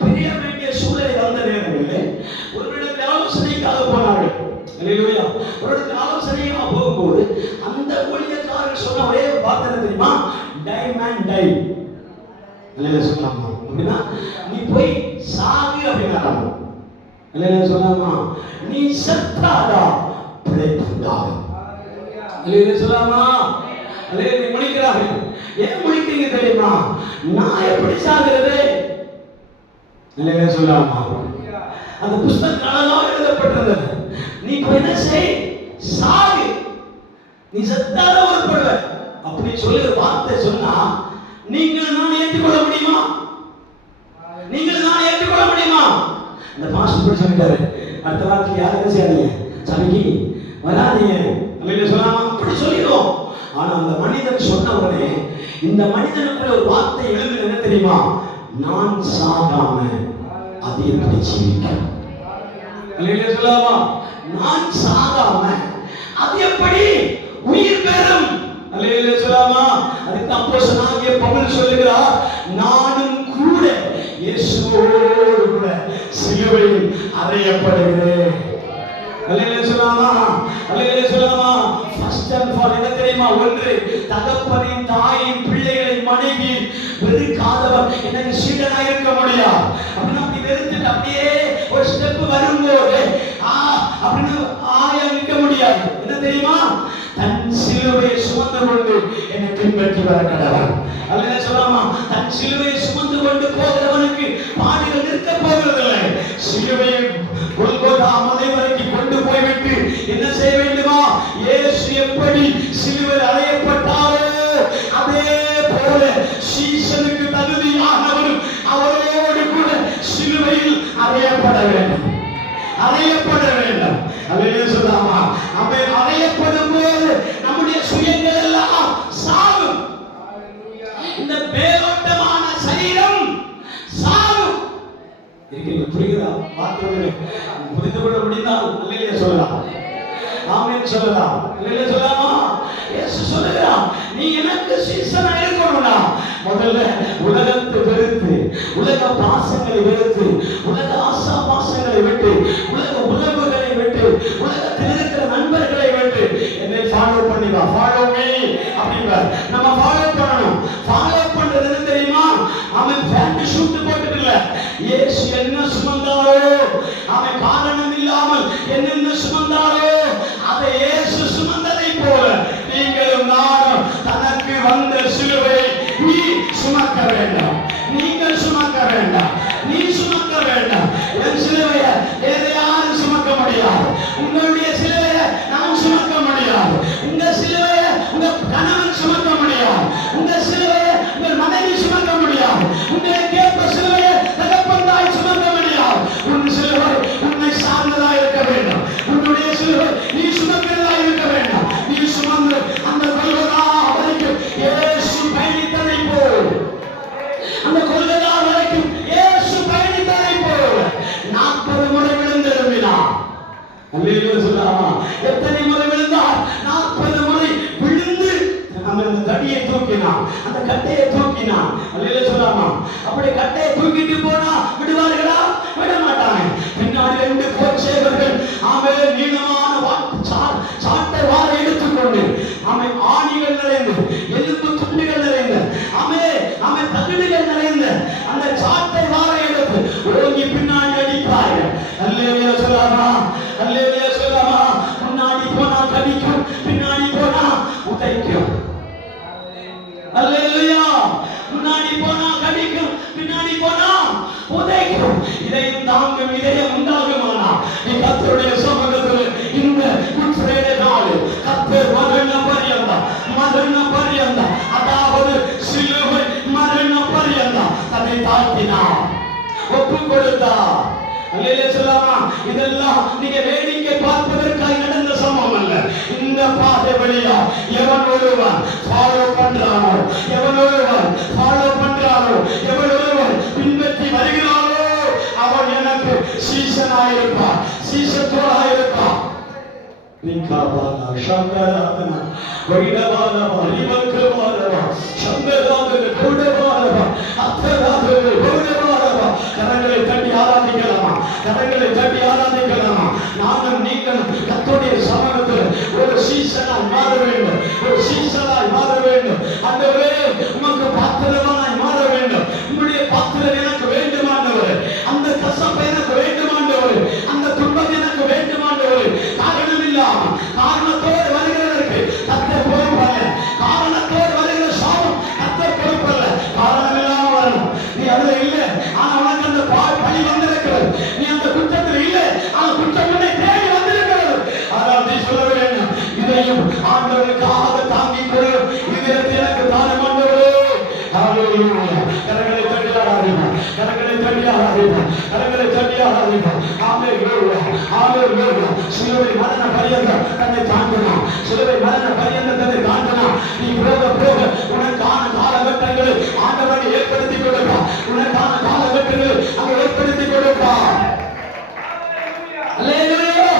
பிரிய வேண்டிய சூழலை வந்த நேரங்களில் ஒரு இடத்துல ஆலோசனைக்காக போனார்கள். அல்லேலூயா. ஒரு இடத்துல ஆலோசனையாக போகும்போது அந்த ஊழியக்காரர் சொன்ன ஒரே வார்த்தை தெரியுமா? Tie man tie. அல்லேலூயா சொல்லாமா. அப்படின்னா நீ போய் சாகு அப்படின்னா. அல்லேலூயா சொல்லாமா. நீ செத்தாதா பிழைப்புண்டாகும். அல்லேலூயா சொல்லாமா. அல்லேலூயா முழிக்கிறார்கள். ஏன் முழிக்கிறீங்க தெரியுமா? நான் எப்படி சாகிறது? அல்லேலூயா சொல்லாமா. அந்த புஸ்தகம் அழகாக எழுதப்பட்டிருந்தது. நீ போய் என்ன செய்? சாகு. நீ செத்தாத உருப்படுவ அப்படி சொல்லி ஒரு வார்த்தை சொன்னா நீங்கள் நான் ஏற்றுக்கொள்ள முடியுமா? நீங்கள் நான் ஏற்றுக்கொள்ள முடியுமா? இந்த பாஸ்டர் சொல்லிட்டாரு, அடுத்த வாரத்துக்கு யாரும் என்ன செய்யாதீங்க, சபைக்கு வராதீங்க. அல்லேலூயா சொல்லாமா. அப்படி சொல்லிடுவோம். ஆனா அந்த மனிதன் சொன்ன உடனே இந்த மனிதனுக்குள்ள ஒரு வார்த்தை எழுந்து என்ன தெரியுமா? நான் சாகாம அது எப்படி ஜீவிக்கும்? அல்லேலூயா சொல்லாமா. நான் சாகாம அது எப்படி உயிர் பெறும்? அல்லேலூயா சொல்லாமா. அதுக்கு அப்போஸ்தலனாகிய பவுல் சொல்லுகிறார், நானும் கூட இயேசுவோடு கூட சிலுவையில் அறையப்படுகிறேன். அல்லேலூயா சொல்லாமா, அல்லேலூயா சொல்லாமா. ஃபர்ஸ்ட் அண்ட் ஃபார் என்ன தெரியுமா? ஒன்று, தகப்பனின் தாயின் பிள்ளைகளை மனைவி வெறுக்காதவர் எனக்கு சீடனா இருக்க முடியாது. அப்படின்னு அப்படி வெறுத்துட்டு அப்படியே ஒரு ஸ்டெப் வரும்போது அப்படின்னு ஆயா நிற்க முடியாது. என்ன தெரியுமா? தன் சிலுவையை சுமந்து கொண்டு என்னை பின்பற்றி வர கடவுள். அல்லேலூயா சொல்லாமா. தன் சிலுவையை சுமந்து கொண்டு போகிறவனுக்கு பாடுகள் நிற்க போவதில்லை. சிலுவையை கொல்கொதா மலை வரைக்கும் கொண்டு போய்விட்டு என்ன செய்ய வேண்டுமா? இயேசு எப்படி சிலுவையில் அறையப்பட்டாரோ அதே போல சீசனுக்கு தகுதியானவரும் அவரோடு கூட சிலுவையில் அறையப்பட வேண்டும், அறையப்பட வேண்டும். அல்லேலூயா சொல்லாமா. அவன் அறையப்படும் போது நம்முடைய சுயங்கள் எல்லாம் சாகும். இந்த மேலோட்டமான சரீரம் சாகும். புரியுதா? வார்த்தை புரிந்து கொள்ள முடிந்தால் அல்லேலூயா சொல்லலாம், ஆமென் சொல்லலாம். அல்லேலூயா சொல்லாமா. இயேசு சொல்லுகிறார், நீ எனக்கு சீசனா இருக்கணும்னா முதல்ல உலகத்தை வெறுத்து, உலக பாசங்களை வெறுத்து, உலக ஆசா பாசங்களை விட்டு, உலக உறவுகளை விட்டு, உலகத்தில் இருக்கிற நண்பர்களை விட்டு என்னை ஃபாலோ பண்ணி வா. ஃபாலோ மீ அப்படின்றார். நம்ம ஃபாலோ பண்ணணும். ஃபாலோ பண்றது என்ன தெரியுமா? அவன் பேண்ட் ஷூட் போட்டுட்டு இல்ல, இயேசு என்ன சுமந்தாரோ, அவன் காரணம் இல்லாமல் என்னென்ன சுமந்தாரோ அதை இயேசு சுமந்ததை போல நீங்களும் நானும் தனக்கு வந்த சிலுவை நீ சுமக்க வேண்டாம், நீங்கள் சுமக்க வேண்டாம், நீ சுமக்க வேண்டாம். என் சிலுவையை வேற யாரும் சுமக்க முடியாது. உங்களுடைய சிலுவையை நான் சுமக்க முடியாது. உங்க சிலுவையை உங்க கணவன் சுமக்க முடியாது. உங்க சிலுவையை உங்கள் மனைவி சுமக்க முடியாது. உங்களுக்கு ஏற்ப சிலுவையை தகப்பன் தாய் சுமக்க முடியாது. உன் சிலுவை உன்னை சார்ந்ததா இருக்க வேண்டும். உன்னுடைய சிலுவை நீ சுமக்கிறதா இருக்க வேண்டும். நீ சுமந்து அந்த கொல்கொதா வரைக்கும் இயேசு பயணித்ததை போல், அந்த கொல்கொதா வரைக்கும் இயேசு பயணித்ததை போல் 40 முறை விழுந்து எழும்பினார். அல்லேலூயா சொல்லாமா. எத்தனை முறை விழுந்தார்? 40 முறை விழுந்து அந்த தடியை தூக்கினான், அந்த கட்டையை தூக்கினான். அல்லேலூயா சொல்லாமா. அப்படி கட்டையை தூக்கிட்டு போனா விடுவார்களா? விட மாட்டாங்க. பின்னாடி 2 போர்ச்சேவர்கள் அவன் நீளமான சாட்டை வாரை எடுத்துக்கொண்டு அவன் ஆணிகள் நிறைந்து, எலும்பு துண்டுகள் நிறைந்த, அவன் தகுதிகள் நிறைந்த அந்த சாட்டை வாரை எடுத்து ஓங்கி பின்னாடி அடிப்பார்கள். அல்லேலூயா சொல்லாமா, அல்லேலூயா சொல்லாமா. முன்னாடி போனா கடிக்கும், பின்னாடி போனா உதைக்கும். அல்லேலூயா. முன்னாடி போனா கடிக்கும், பின்னாடி போனா உதைக்கும். இதயம் தாங்கும் இதயம் உண்டாகுமானா நீ கர்த்தருடைய சமூகத்தில் இந்த குட் ஃப்ரைடே நாள் கர்த்தர் மரண பரியந்த அதாவது சிலுவை மரண பரியந்த தன்னை தாழ்த்தினார், ஒப்பு கொடுத்தார். அல்லேலூயா சொல்லாமா. இதெல்லாம் நீங்க வேடிக்கை பார்ப்பதற்காக நடந்த சம்பவம் அல்ல. இந்த பாதை வழியா எவன் ஒருவன் ஃபாலோ பண்றானோ, எவன் ஒருவன் ஃபாலோ பண்றானோ, எவன் ஒருவன் பின்பற்றி வருகிறானோ அவன் எனக்கு சீசனாயிருப்பான், சீசத்தோடாயிருப்பான். நிகாபானா சங்கராதனா வைரவானா வரிவக்கவானா சங்கராதன கூடவானா அத்தராதன கூடவானா. கரங்களை தட்டி ஆராதிக்கலாமா, கரங்களை தட்டி ஆராதிக்கலாமா. நானும் நீங்களும் கர்த்தருடைய சமூகத்தில் ஒரு சீசனாய் மாற வேண்டும், ஒரு சீசனாய் மாற வேண்டும். ஆண்டவரே உமக்கு பாத்திரமாய் மாற வேண்டும். உம்முடைய பாத்திரம் எனக்கு வேண்டுமாண்டவரே, அந்த கசப்பு எனக்கு வேண்டுமாண்டவரே, அந்த துன்பம் எனக்கு வேண்டுமாண்டவரே. காரணம் இல்லாம காரணத்தோடு வருகிறதற்கு கர்த்தர் பொறுப்பல்ல, காரணத்தோடு வருகிற சாபம் கர்த்தர் பொறுப்பல்ல. காரணம் இல்லாம வரணும். நீ அதுல இல்ல, ஆனா உனக்கு அந்த பழி வந்திருக்கிறது. நீ அந்த குற்றத்தில் இல்ல, ஆனா குற்றம் உன்னை தேடி வந்திருக்கிறது. அதாவது நீ சொல்ல வேண்டும், இதையும் ஆண்டவருக்காக தாங்கிக் கொள்ளும் இதற்கு எனக்கு தானம் ஆண்டவரே. ஹalleluya. கரங்களை தட்டி ஆராதிப்போம், கரங்களை தட்டி ஆராதிப்போம், கரங்களை தட்டி ஆராதிப்போம். ஹalleluya, ஹalleluya. சிலுவை மரண பரியந்தம் தன்னை தாண்டினான், சிலுவை மரண பரியந்தம் தன்னை தாண்டினான். நீ போக போக உனக்கான காலகட்டங்களை ஆண்டவரை ஏற்படுத்தி கொடுப்பான், உனக்கான காலகட்டங்களை அங்கே ஏற்படுத்தி கொடுப்பான். அல்லேலூயா.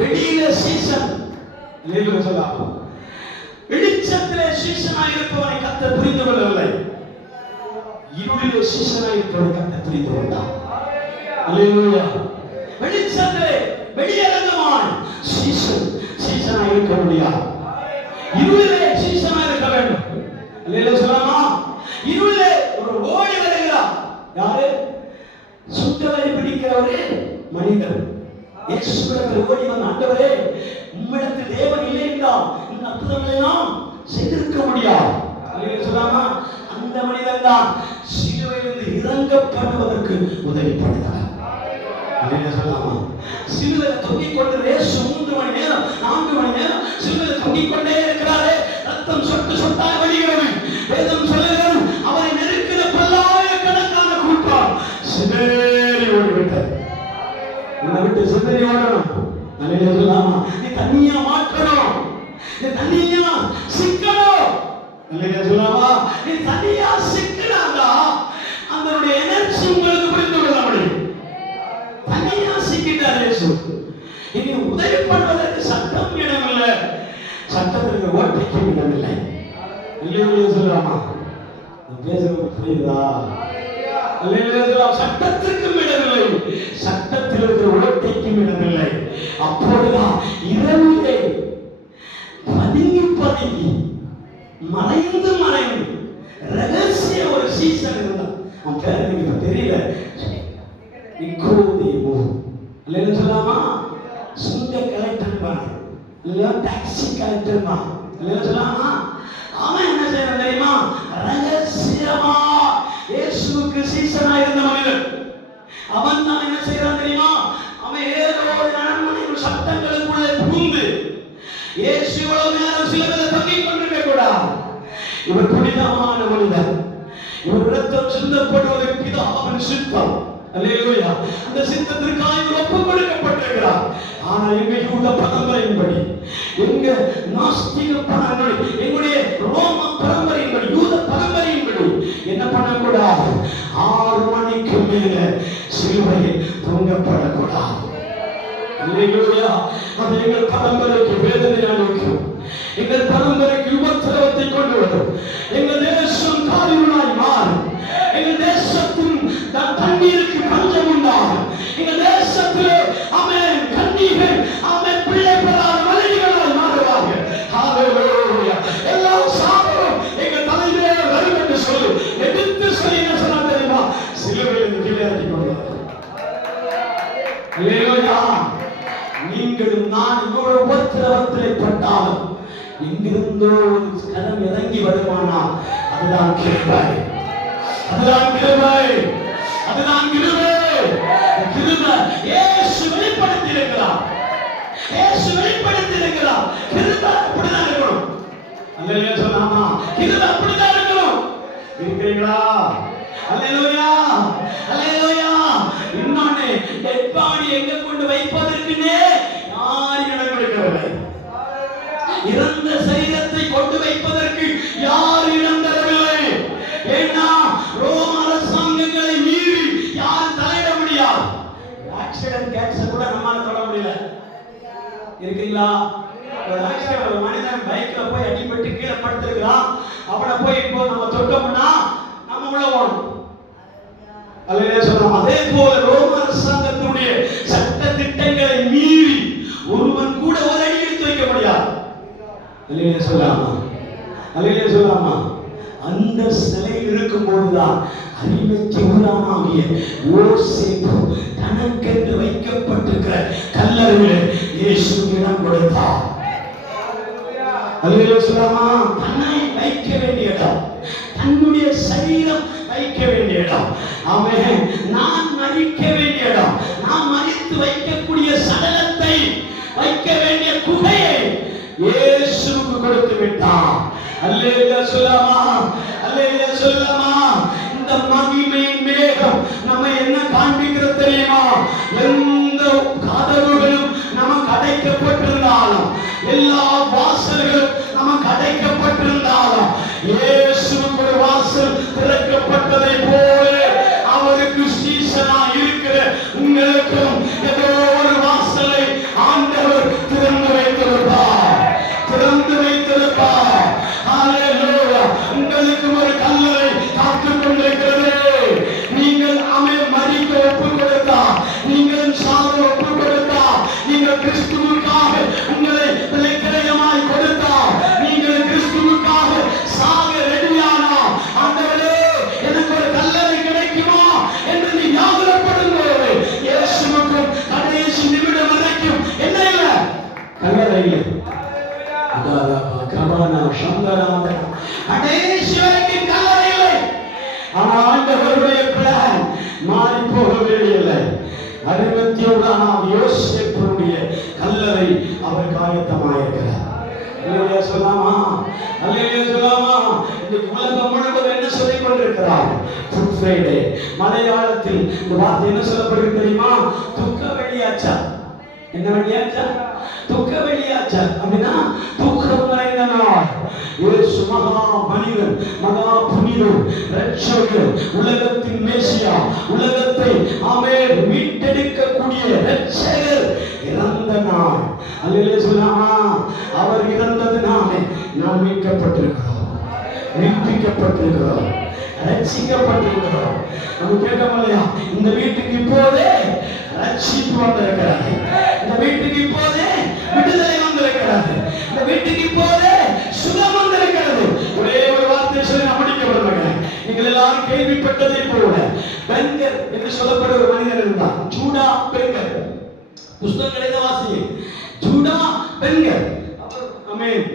வெளியில சீசன், அல்லேலூயா சொல்லலாம். வெளிச்சத்திலே சீசனாய் இருப்பவனை கர்த்தர் புரிந்து கொள்ளவில்லை, இருளிலே சீசனாய் இருப்பவனை கர்த்தர் புரிந்து கொண்டார். அல்லேலூயா. வெளிச்சத்திலே வெளியரங்கமாய் சீசனா இருக்க முடியாது. இருளிலே சீசனா இருக்க வேண்டும். அல்லேலூயா சொல்லலாமா? இருளிலே ஒரு ஓடி வருகிறார். யாரு? சுத்தவரை பிடிக்கிறவரே மனிதன். இயேசுவிடத்தில் ஓடி வந்த ஆண்டவரே, உம்மிடத்தில் தேவன் இல்லை என்றால் இந்த அற்புதங்களை நாம் செய்திருக்க முடியாது. அல்லேலூயா சொல்லலாமா? அந்த மனிதன் தான் சிலுவையிலிருந்து இறங்கப்படுவதற்கு உதவி பண்ணுகிறார். அல்லேலூயா சொல்லலாமா? சிலுவையில் தொங்கிக் கொண்டு இயேசு 3 மணி நேரம் 4 மணி நேரம் சிலுவையில் தொங்கிக் கொண்டே இருக்கிறாரே. ரத்தம் சொட்டு சொட்டாய் வழிகிறது. வேதம் சொல்லுகிறது, அவரை நெருக்கிற பல்லாயிரக்கணக்கான கூட்டம் சிதறி ஓடிவிட்டது. உன்னை விட்டு சிதறி ஓடணும். அல்லேலூயா சொல்லலாமா? நீ தண்ணியா மாற்றணும். நீ தண்ணியா சிக்கணும். அல்லேலூயா சொல்லலாமா? நீ தண்ணியா சிக்கினாதா அதனுடைய எனர்ஜி உங்களுக்கு புரிந்து கொள்ள முடியும். தண்ணியா சிக்கிட்டார் இயேசு. இனி உதவி பண்ணுவதற்கு சட்டம் இடமில்லை, சட்டத்திற்கு ஓட்டைக்கு இடமில்லை. அல்லேலூயா சொல்லலாமா? பேசுறது புரியுதா? அல்லேலூயா சொல்லலாம். சட்டத்திற்கும் இடமில்லை, சட்டத்தில் இருக்கிற ஓட்டைக்கும் இடமில்லை. அப்பொழுதுதான் இரவிலே பதுங்கி பதுங்கி மறைந்து மறைந்து ரகசிய ஒரு சீசன் இருந்தான். அவன் பேர் எனக்கு தெரியல. நிக்கோதேமு. அல்லேலூயா சொல்லலாமா? சுங்க கலெக்டர் பாரு, இல்ல டாக்ஸி கலெக்டர் பாரு. அல்லேலூயா சொல்லலாமா? அவன் என்ன செய்யறான் தெரியுமா? ரகசியமா இயேசுவுக்கு சீசனா இருந்த மனிதன். அவன் தான் என்ன செய்யறான் தெரியுமா? அவன் ஏதோ ஒரு அரண்மனையின் சட்டங்களுக்குள்ளே புகுந்து இயேசு இவ்வளவு நேரம் சிலுவையில் தொங்கிக் கொண்டிருக்க கூடாது. இவர் புனிதமான மனிதன். இவர் ரத்தம் சிந்தப்படுவது பிதாவின் சித்தம். அல்லேலூயா. அந்த சித்தத்திற்காக இவர் ஒப்புக் கொடுக்கப்பட்டிருக்கிறார். ஆனால் எங்க யூத பரம்பரையின்படி, எங்க நாஸ்திக பரம்பரை, எங்களுடைய ரோம பரம்பரையின்படி, யூத பரம்பரையின்படி என்ன பண்ணக்கூடாது? 6 மணிக்கு மேல சிலுவையில் தொங்கப்படக்கூடாது. அல்லேலூயா. அது எங்கள் பரம்பரைக்கு வேதனையாக இருக்கும். எங்கள் பரம்பரைக்கு உபத்திரவத்தை கொண்டு வரும். எங்கள் தேசம் காரிருளாய் மாறும். எங்கள் தேசத்தின் தண்ணீருக்கு பஞ்சம் உண்டாகும். எங்கள் தேசத்திலே ஆமென் கண்ணீர்கள் ஆமென் பிள்ளை பெறாத மலைகளாய் மாறுவார்கள். ஹalleluya. எல்லா சாபமும் எங்கள் தலையிலே வரும் என்று சொல்லி எடுத்து சொல்லி என்ன சொன்னா தெரியுமா? சிலுவையில் கீழே இறக்கி கொண்டார். அல்லேலூயா. நீங்களும் நான் இவ்வளவு உபத்திரவத்திலே பட்டாலும் எங்கிருந்தோ கரம் இறங்கி வருமானால் அதுதான் கிருபை. அதுதான் கிருபை. அதுதான் கிருபை. கிருபை இயேசு வெளிப்படுத்தி இருக்கிறார். இயேசு வெளிப்படுத்தி இருக்கிறார். கிருபை அப்படிதான் இருக்கணும். அல்லேலூயா சொல்லாமா? கிருபை அப்படிதான் இருக்கணும். இருக்கிறீங்களா? அல்லேலூயா. அல்லேலூயா. இன்னொன்னு, டெட் பாடி எங்க கொண்டு வைப்பதற்குன்னே யாரும் இடம் கொடுக்கவில்லை. இறந்த சரீரத்தை கொண்டு வைப்பதற்கு யார் இடம் தரவில்லை. ஏன்னா ரோம அரசாங்கங்களை மீறி யாரும் தலையிட முடியாது. ஆக்சிடென்ட் கேட்ஸ் கூட நம்மால தொட முடியல. இருக்கீங்களா? ஒரு ஆக்சிடென்ட், ஒரு மனிதன் பைக்ல போய் அடிபட்டு கீழே படுத்திருக்கிறான். அவனை போய் இப்போ நம்ம தொட்டோம்னா நம்ம உள்ள போகணும். அல்லேலூயா சொல்லலாம். அதே போல ரோம அரசாங்கத்தினுடைய சட்ட திட்டங்களை மீறி ஒருவன் கூட ஒரு அடி எடுத்து வைக்க முடியாது. அல்லேலூயா சொல்லாமா? அல்லேலூயா சொல்லாமா? அந்த சிலை இருக்கும்போதுதான் அடிமைக்கு ஊரானாகிய யோசேப்பு தனக்கென்று வைக்கப்பட்டிருக்கிற கல்லறையில் இயேசு இடம் கொடுத்தார். அல்லேலூயா சொல்லாமா? தன்னை வைக்க வேண்டிய இடம், தன்னுடைய சரீரம் வைக்க வேண்டிய இடம், ஆமென், நான் மரிக்க வேண்டிய இடம், நான் மரித்து வைக்கக்கூடிய சடலத்தை வைக்க வேண்டிய குகையை இயேசுவுக்கு கொடுத்து விட்டார். அல்லேலூயா சொல்லாமா? அல்லேலூயா சொல்லாமா? இந்த மகிமையின் மேகம் நம்ம என்ன காண்பிக்கிறது தெரியுமா? எந்த கதவுகளும் நமக்கு அடைக்கப்பட்டிருந்தாலும், எல்லா வாசல்களும் நமக்கு அடைக்கப்பட்டிருந்தாலும், இயேசுவுக்கு ஒரு வாசல் திறக்கப்பட்டதை போல அவருக்கு சீசனா இருக்கிற உங்களுக்கும் ஏதோ ஒரு வாசலை ஆண்டவர் திறந்து வைத்திருப்பார். திறந்து வைத்திருப்பார். ஹalleluya. உங்களுக்கு ஒரு கல்லறை காத்துக் கொண்டிருக்கிறது. நீங்கள் அவரை மரிக்க ஒப்புக் கொடுத்தால் அரிமத்தியோடான யோசேப்புடைய கல்லறை அவர் காயத்தமாயிருக்கிறார். அல்லேலூயா சொல்லாமா? அல்லேலூயா சொல்லாமா? இன்னைக்கு உலகம் முழுவதும் என்ன சொல்லிக் கொண்டிருக்கிறார்? Good Friday. மலையாளத்தில் இந்த வார்த்தை என்ன சொல்லப்படுகிறது தெரியுமா? துக்க வெள்ளியாச்சா. என்ன வெள்ளியாச்சா? துக்க வெள்ளியாச்சா. அப்படின்னா துக்கம் நிறைந்த நாள். இயேசு மகா மனிதன், மகா புனிதன், இரட்சகர், உலகத்தின் மேசியா, உலகத்தை ஆமென் மீட்டெடுக்கக்கூடிய இரட்சகர் இறந்த நாள். அல்லேலூயா சொல்லாமா? அவர் இறந்ததினாலே நாம் மீட்கப்பட்டிருக்கிறோம், மீட்பிக்கப்பட்டிருக்கிறோம், ரட்சிக்கப்பட்டிருக்கிறோம். நம்ம கேட்டோம் இல்லையா? இந்த வீட்டுக்கு இப்போதே ரட்சிப்பு வந்திருக்கிறது. இந்த வீட்டுக்கு இப்போதே விடுதலை வந்திருக்கிறது. இந்த வீட்டுக்கு இப்போதே சுகம் வந்திருக்கிறது. ஒரே ஒரு வார்த்தை சொல்லி நான் முடிக்க விரும்புகிறேன். நீங்கள் எல்லாரும் கேள்விப்பட்டதை போல பெங்கர் என்று சொல்லப்படுற ஒரு மனிதர் இருந்தார். ஜூடா பெங்கர். புஸ்தகங்களை வாசிங்க. ஜூடா பெங்கர் ஆமென்.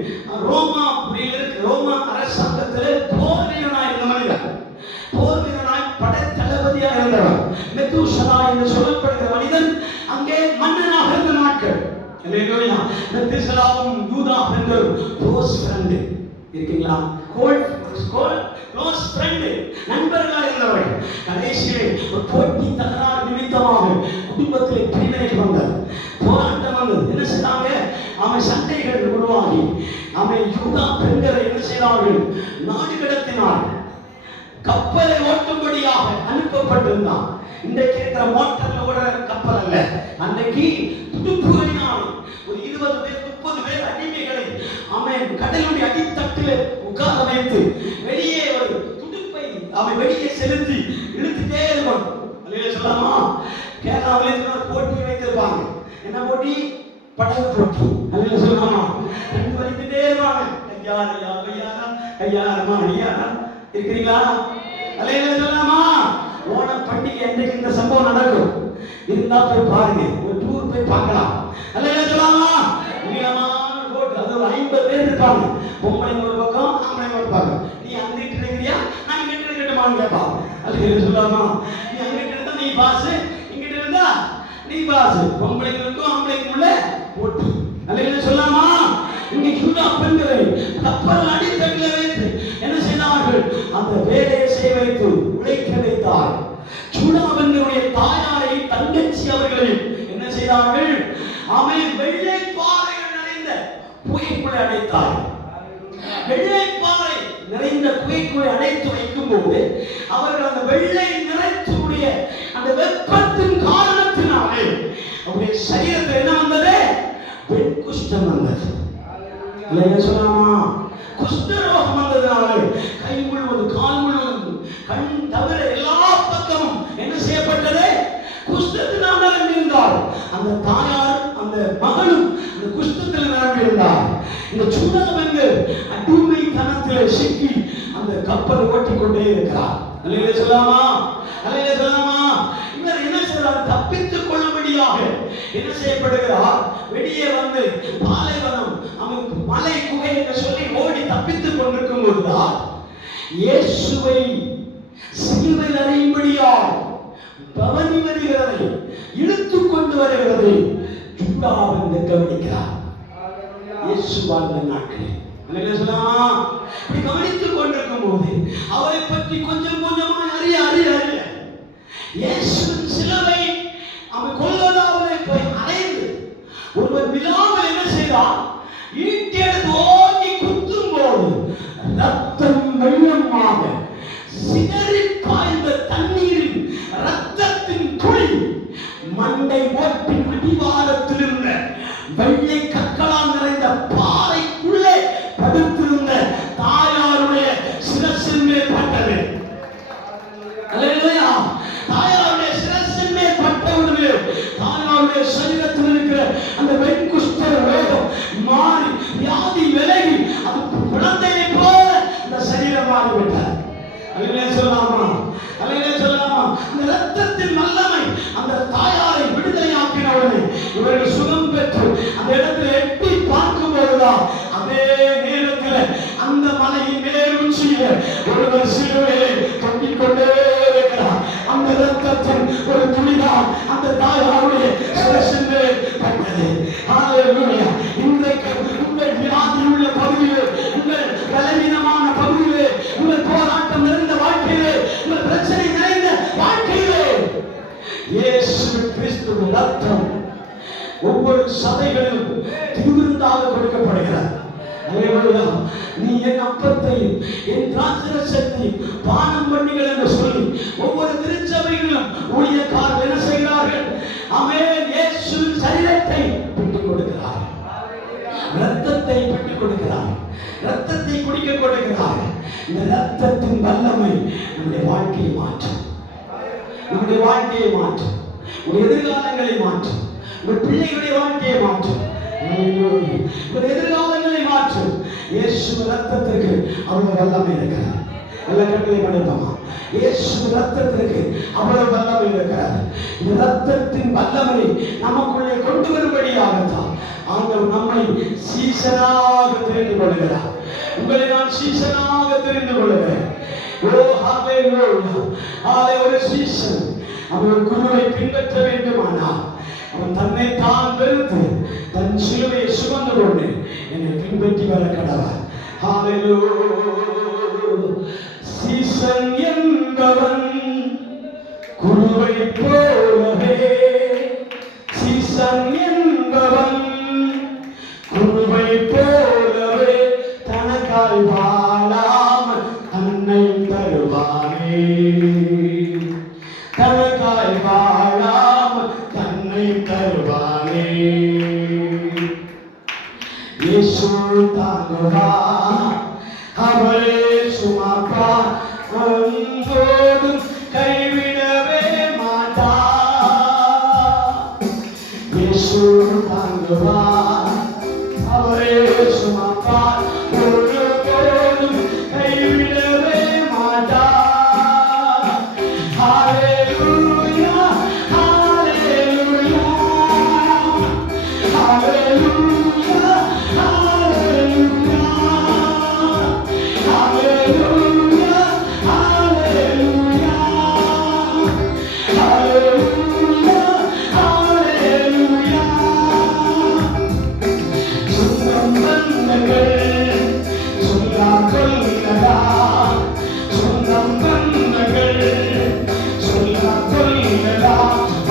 ரோமா அரசாங்கத்திலே போர் வீரனாய் இருந்த மனிதர். போர் வீரனாய் படைத்தளபதியாக இருந்தவர். மெத்தூசலா என்று சொல்லப்படுகிற மனிதன் அங்கே மன்னனாக இருந்த நாட்கள். அல்லேலூயா. மெத்தூசலாவும் யூதா என்ற க்ளோஸ் ஃப்ரெண்ட் இருக்கீங்களா? க்ளோஸ் ஃப்ரெண்ட், நண்பர்களாக இருந்தவர்கள். கடைசியிலே ஒரு போட்டி தகராறு நிமித்தமாக குடும்பத்திலே பிரிவினை வந்தது, போராட்டம் வந்தது. என்ன செய்தாங்க? அவன் சண்டைகள் உருவாகி அவன் யூதா பெண்களை என்ன செய்தார்கள்? நாடு கடத்தினார். கப்பலை ஓட்டும்படியாக அனுப்பப்பட்டிருந்தான். இன்றைக்கு இருக்கிற மோட்டார்ல ஓடுற கப்பல் அல்ல. அன்றைக்கு துடுப்புகளினால் ஒரு 20 பேர் 30 பேர் அடிமைகளை அவன் கடலுடைய அடித்தட்டில் உட்கார வைத்து வெளியே ஒரு துடுப்பை அவன் வெளியே செலுத்தி இழுத்துட்டே இருக்கும். அல்லேலூயா சொல்லாமா? கேரளாவிலே ஒரு போட்டி வைத்திருப்பாங்க. என்ன போட்டி? படகு போட்டி. அல்லேலூயா சொல்லாமா? ரெண்டு வலிக்கிட்டே இருப்பாங்க. கையாரமா ஐயாரா இருக்கிறீங்களா? அல்லேலூயா சொல்லாமா? ஓண பண்டிகை அன்றைக்கு இந்த சம்பவம் நடக்கும். இருந்தா போய் பாருங்க, ஒரு டூர் போய் பார்க்கலாம். அல்லேலூயா சொல்லாமா? நீளமான ரோட், அது ஒரு 50 பேர் இருப்பாங்க. பொம்பளை ஒரு பக்கம், ஆம்பளை ஒரு பக்கம். நீ அங்கிட்டு இருக்கிறியா, நான் இங்கிட்டு இருக்கட்டுமான்னு கேட்பா. அல்லேலூயா சொல்லாமா? நீ அங்கிட்டு இருந்தா நீ பாஸ், இங்கிட்டு இருந்தா நீ பாஸ். பொம்பளைங்களுக்கும் ஆம்பளைக்கும் உள்ள போட்டி. அல்லேலூயா சொல்லாமா? இங்கே யூதா பெண்களை கப்பல் அடித்தட்டில் வைத்து என்ன செய்தார்கள்? அந்த வேலையை செய்ய வைத்து உழைக்க வைத்தார். யூதா பெண்களுடைய தாயாரை, தங்கச்சி அவர்களை என்ன செய்தார்கள்? அவன் வெள்ளை பாறைகள் நிறைந்த குகைக்குள்ளே அடைத்தார். வெள்ளை பாறை நிறைந்த குகைக்குள்ளே அடைத்து வைக்கும் போது அவர்கள் அந்த வெள்ளை நிறத்துடைய அந்த வெப்பத்தின் காரணத்தினாலே அவருடைய சரீரத்தில் என்ன வந்தது? வெண்குஷ்டம் வந்தது. இல்லையா சொல்லாமா? குஷ்டரோகம் வந்ததுனால கை முழுவதும், கால் முழுவதும், கண் தவிர எல்லா பக்கமும் என்ன செய்யப்பட்டது? குஷ்டத்தினால் நிரம்பியிருந்தார். அந்த தாயார், அந்த மகளும் அந்த குஷ்டத்தில் நிரம்பியிருந்தார். இந்த யூதா பெண்கள் அடிமைத்தனத்திலே சிக்கி அந்த கப்பலை ஓட்டிக்கொண்டே இருக்கிறார். அல்லேலூயா சொல்லாமா? அல்லேலூயா சொல்லாமா? இவர் என்ன செய்றார்? தப்பித்துக் கொள்ளும்படியாக என்ன செய்யப்படுகிறார்? வெளியே வந்து பாலைவனம், அவன் மலை குகை என்று சொல்லி ஓடி தப்பித்துக் கொண்டிருக்கும் போதுதான் இயேசுவை சிலுவையில் அறையும்படியாக பவனி வருகிறதை, இழுத்துக் கொண்டு வருகிறதை யூதா பெண்கள் கவனிக்கிறார். இயேசு வாழ்ந்த நாட்களில் அல்லேலூயா சொல்லாமா? இப்படி கவனித்துக் கொண்டிருக்கும் போது அவரை பற்றி கொஞ்சம் கொஞ்சமாய் அறிய இயேசுவின் சிலுவை அவன் கொல்கத்தாவிலே போய் அடைந்து ஒருவர் விழாவில் என்ன செய்தார்? ஈட்டி எடுத்து ஓங்கி குத்தும் போது ரத்தம் வெள்ளமாக சிதறி பாய்ந்த தண்ணீரில் ரத்தத்தின் துளி மண்டை ஓட்டின் அடிவாரத்தில் இருந்த வெள்ளை கற்களால் நிறைந்த பாறைக்குள்ளே படுத்திருந்த தாயாருடைய சிரசின் மேல் பட்டது. அல்லேலூயா! தாயாருடைய சிரசின் மேல் பட்டவுடனே தாயாருடைய சரீரத்தில் இருக்கிற அந்த வெண்குஷ்ட ரோகம் மாறி, வியாதி விலகி, அது குழந்தையை போல அந்த சரீரம் மாறிவிட்டார். அல்லேலூயா சொல்லாமா? அல்லேலூயா சொல்லாமா? அந்த ரத்தத்தின் வல்லமை அந்த தாயாரை விடுதலையாக்கினவுடனே இவர்கள் சுகம் பெற்று அந்த இடத்தில் இயேசு கிறிஸ்துவின் ரத்தம் ஒவ்வொரு சபைகளிலும் திருவிருந்தாக கொடுக்கப்படுகிறார். நீ என் அப்பத்தையும் என் திராட்சரசத்தையும் பானம் பண்ணுங்கள் என்று சொல்லி ஒவ்வொரு திருச்சபைகளிலும் ஊழியக்காரர்கள் என்ன செய்கிறார்கள்? ஆமென். இயேசுவின் சரீரத்தை பெற்றுக் கொடுக்கிறார்கள், ரத்தத்தை பெற்றுக் கொடுக்கிறார்கள், ரத்தத்தை குடிக்க கொடுக்கிறார்கள். இந்த ரத்தத்தின் வல்லமை நம்முடைய வாழ்க்கையை மாற்றும், நம்முடைய வாழ்க்கையை மாற்றும், உங்கள் எதிர்காலங்களை மாற்றும், உங்கள் பிள்ளைகளுடைய வாழ்க்கையை மாற்றும், உங்கள் எதிர்காலங்களை மாற்றும். இயேசு ரத்தத்திற்கு அவ்வளவு வல்லமை இருக்கிறார். நல்ல கண்களை மனிதமா, இயேசு ரத்தத்திற்கு அவ்வளவு வல்லமை இருக்கிறார். இந்த ரத்தத்தின் வல்லமை நமக்குள்ளே கொண்டு வரும்படியாகத்தான் ஆண்டவர் நம்மை சீசனாக தெரிந்து கொள்கிறார். உங்களை நான் சீசனாக தெரிந்து கொள்கிறேன். ஒரு சீசன் அவன் குருவை பின்பற்ற வேண்டுமானால் அவன் தன்னை தான் வெறுத்து தன் சிலுவையை சுமந்து கொண்டு என்னை பின்பற்றி வர கடவார். சீசன் என்பவன் குருவை போலவே, சீசன் என்பவன் குருவை போலவே தனக்காய் வாழாமல் தன்னை தருவானே, தனக்காய் வாழாமல் தன்னை தருவானே. இயேசு தாங்குவா, அவரே சுமப்பா, ஒன்றோடும் கைவிடவே மாட்டா. இயேசு தாங்குவா, அவரே சுமப்பா, ஒன்றோடும் கைவிடவே மாட்டா. ஹalleluya, ஹalleluya, ஹalleluya, ஹalleluya, ஹalleluya, ஹalleluya, ஹalleluya, ஹalleluya. சொந்தம் பந்தங்கள் சொல்லா கொல்லடா, சொந்தம் பந்தங்கள் சொல்லா கொல்லடா,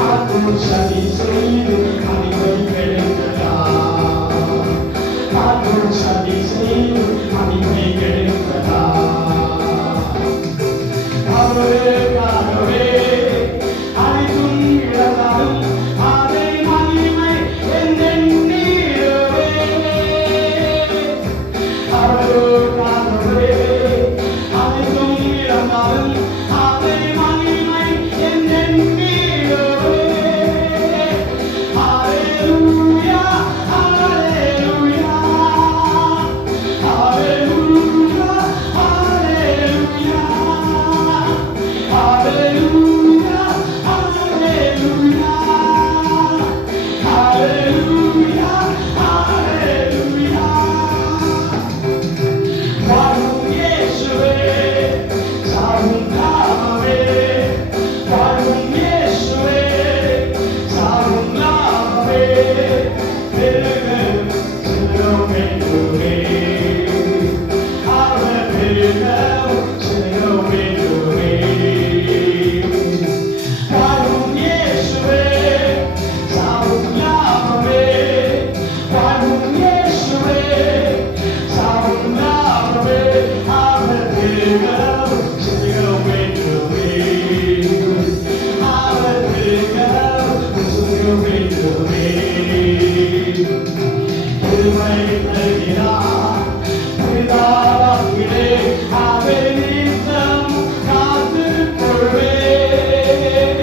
அது சரி செய்து அடிமை கெடுக்கடா, அது சரி செய்து அடிமை கெடுக்கடா. அவருக்காகவே அனைத்தும் இழந்தாலும் அதை மகிமை என்றெண்ணிடவே, அவருக்காகவே அனைத்தும் இழந்தாலும் அதை மகிமை என்றெண்ணிடவே. ஹalleluya, ஹalleluya, ஹalleluya, ஹalleluya, ஹalleluya, ஹalleluya, ஹalleluya, ஹalleluya. வாழும் இயேசுவே, சாவும் நாமமே, வாழும் இயேசுவே, சாவும் நாமமே, பெருக செல்லும் என்றுமே, அவர் பெருக செல்லும் என்றுமே. வாழும் இயேசுவே, சாவும் நாமமே, வாழும் இயேசுவே, சாவும் நாமமே, அவர் பெருக செல்லும் என்றுமே, அவர் பெருக செல்லும் என்றுமே. கிருபை தருகிறார் பிதாவாகிலே, அவர் நித்தம் காத்துக் கொள்வேன்.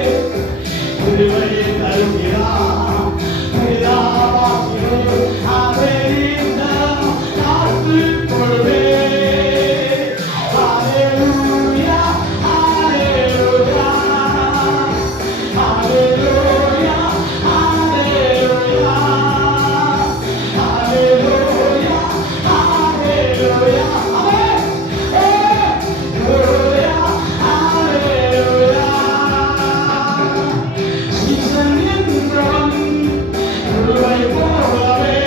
கிருபை தருகிறார் பிதாவாகிலே, அவர் நித்தம் காத்துக் கொள்வேன். ஹalleluya, ஹalleluya, ஹalleluya, ஹalleluya, ஹalleluya, ஹalleluya. ஆமென். ஹalleluya, ஹalleluya. சீசன் என்பவன் குருவை போலவே,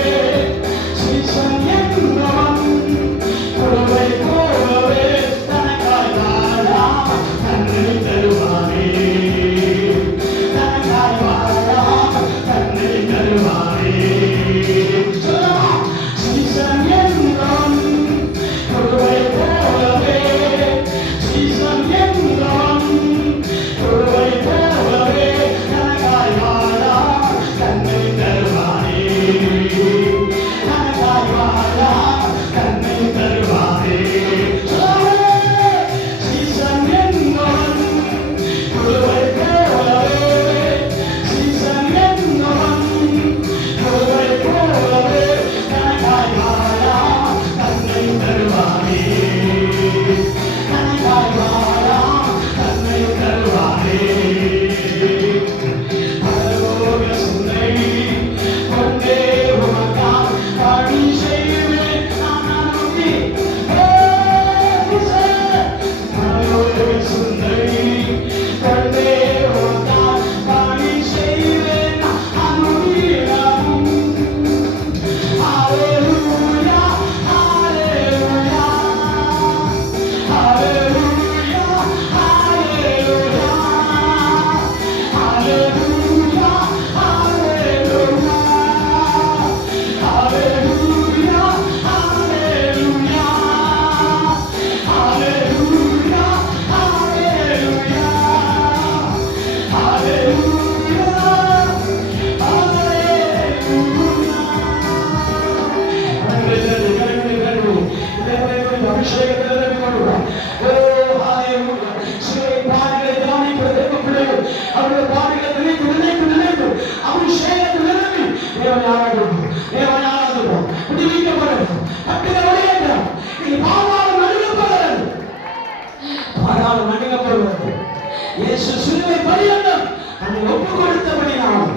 இயேசு சிலுவை பரியந்தம் தன்னை ஒப்புக் கொடுத்தபடினால்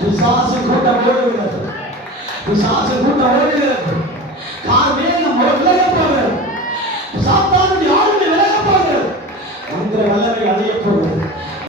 பிசாசு கூட்டம் ஓடுகிறது. பிசாசு கூட்டம் ஓடுகிறது. மேகம் விலகப் போகிறது. சாத்தானுடைய ஆளுமை விலகப் போகிறது. அந்த வல்லமை அடைய போகிறது.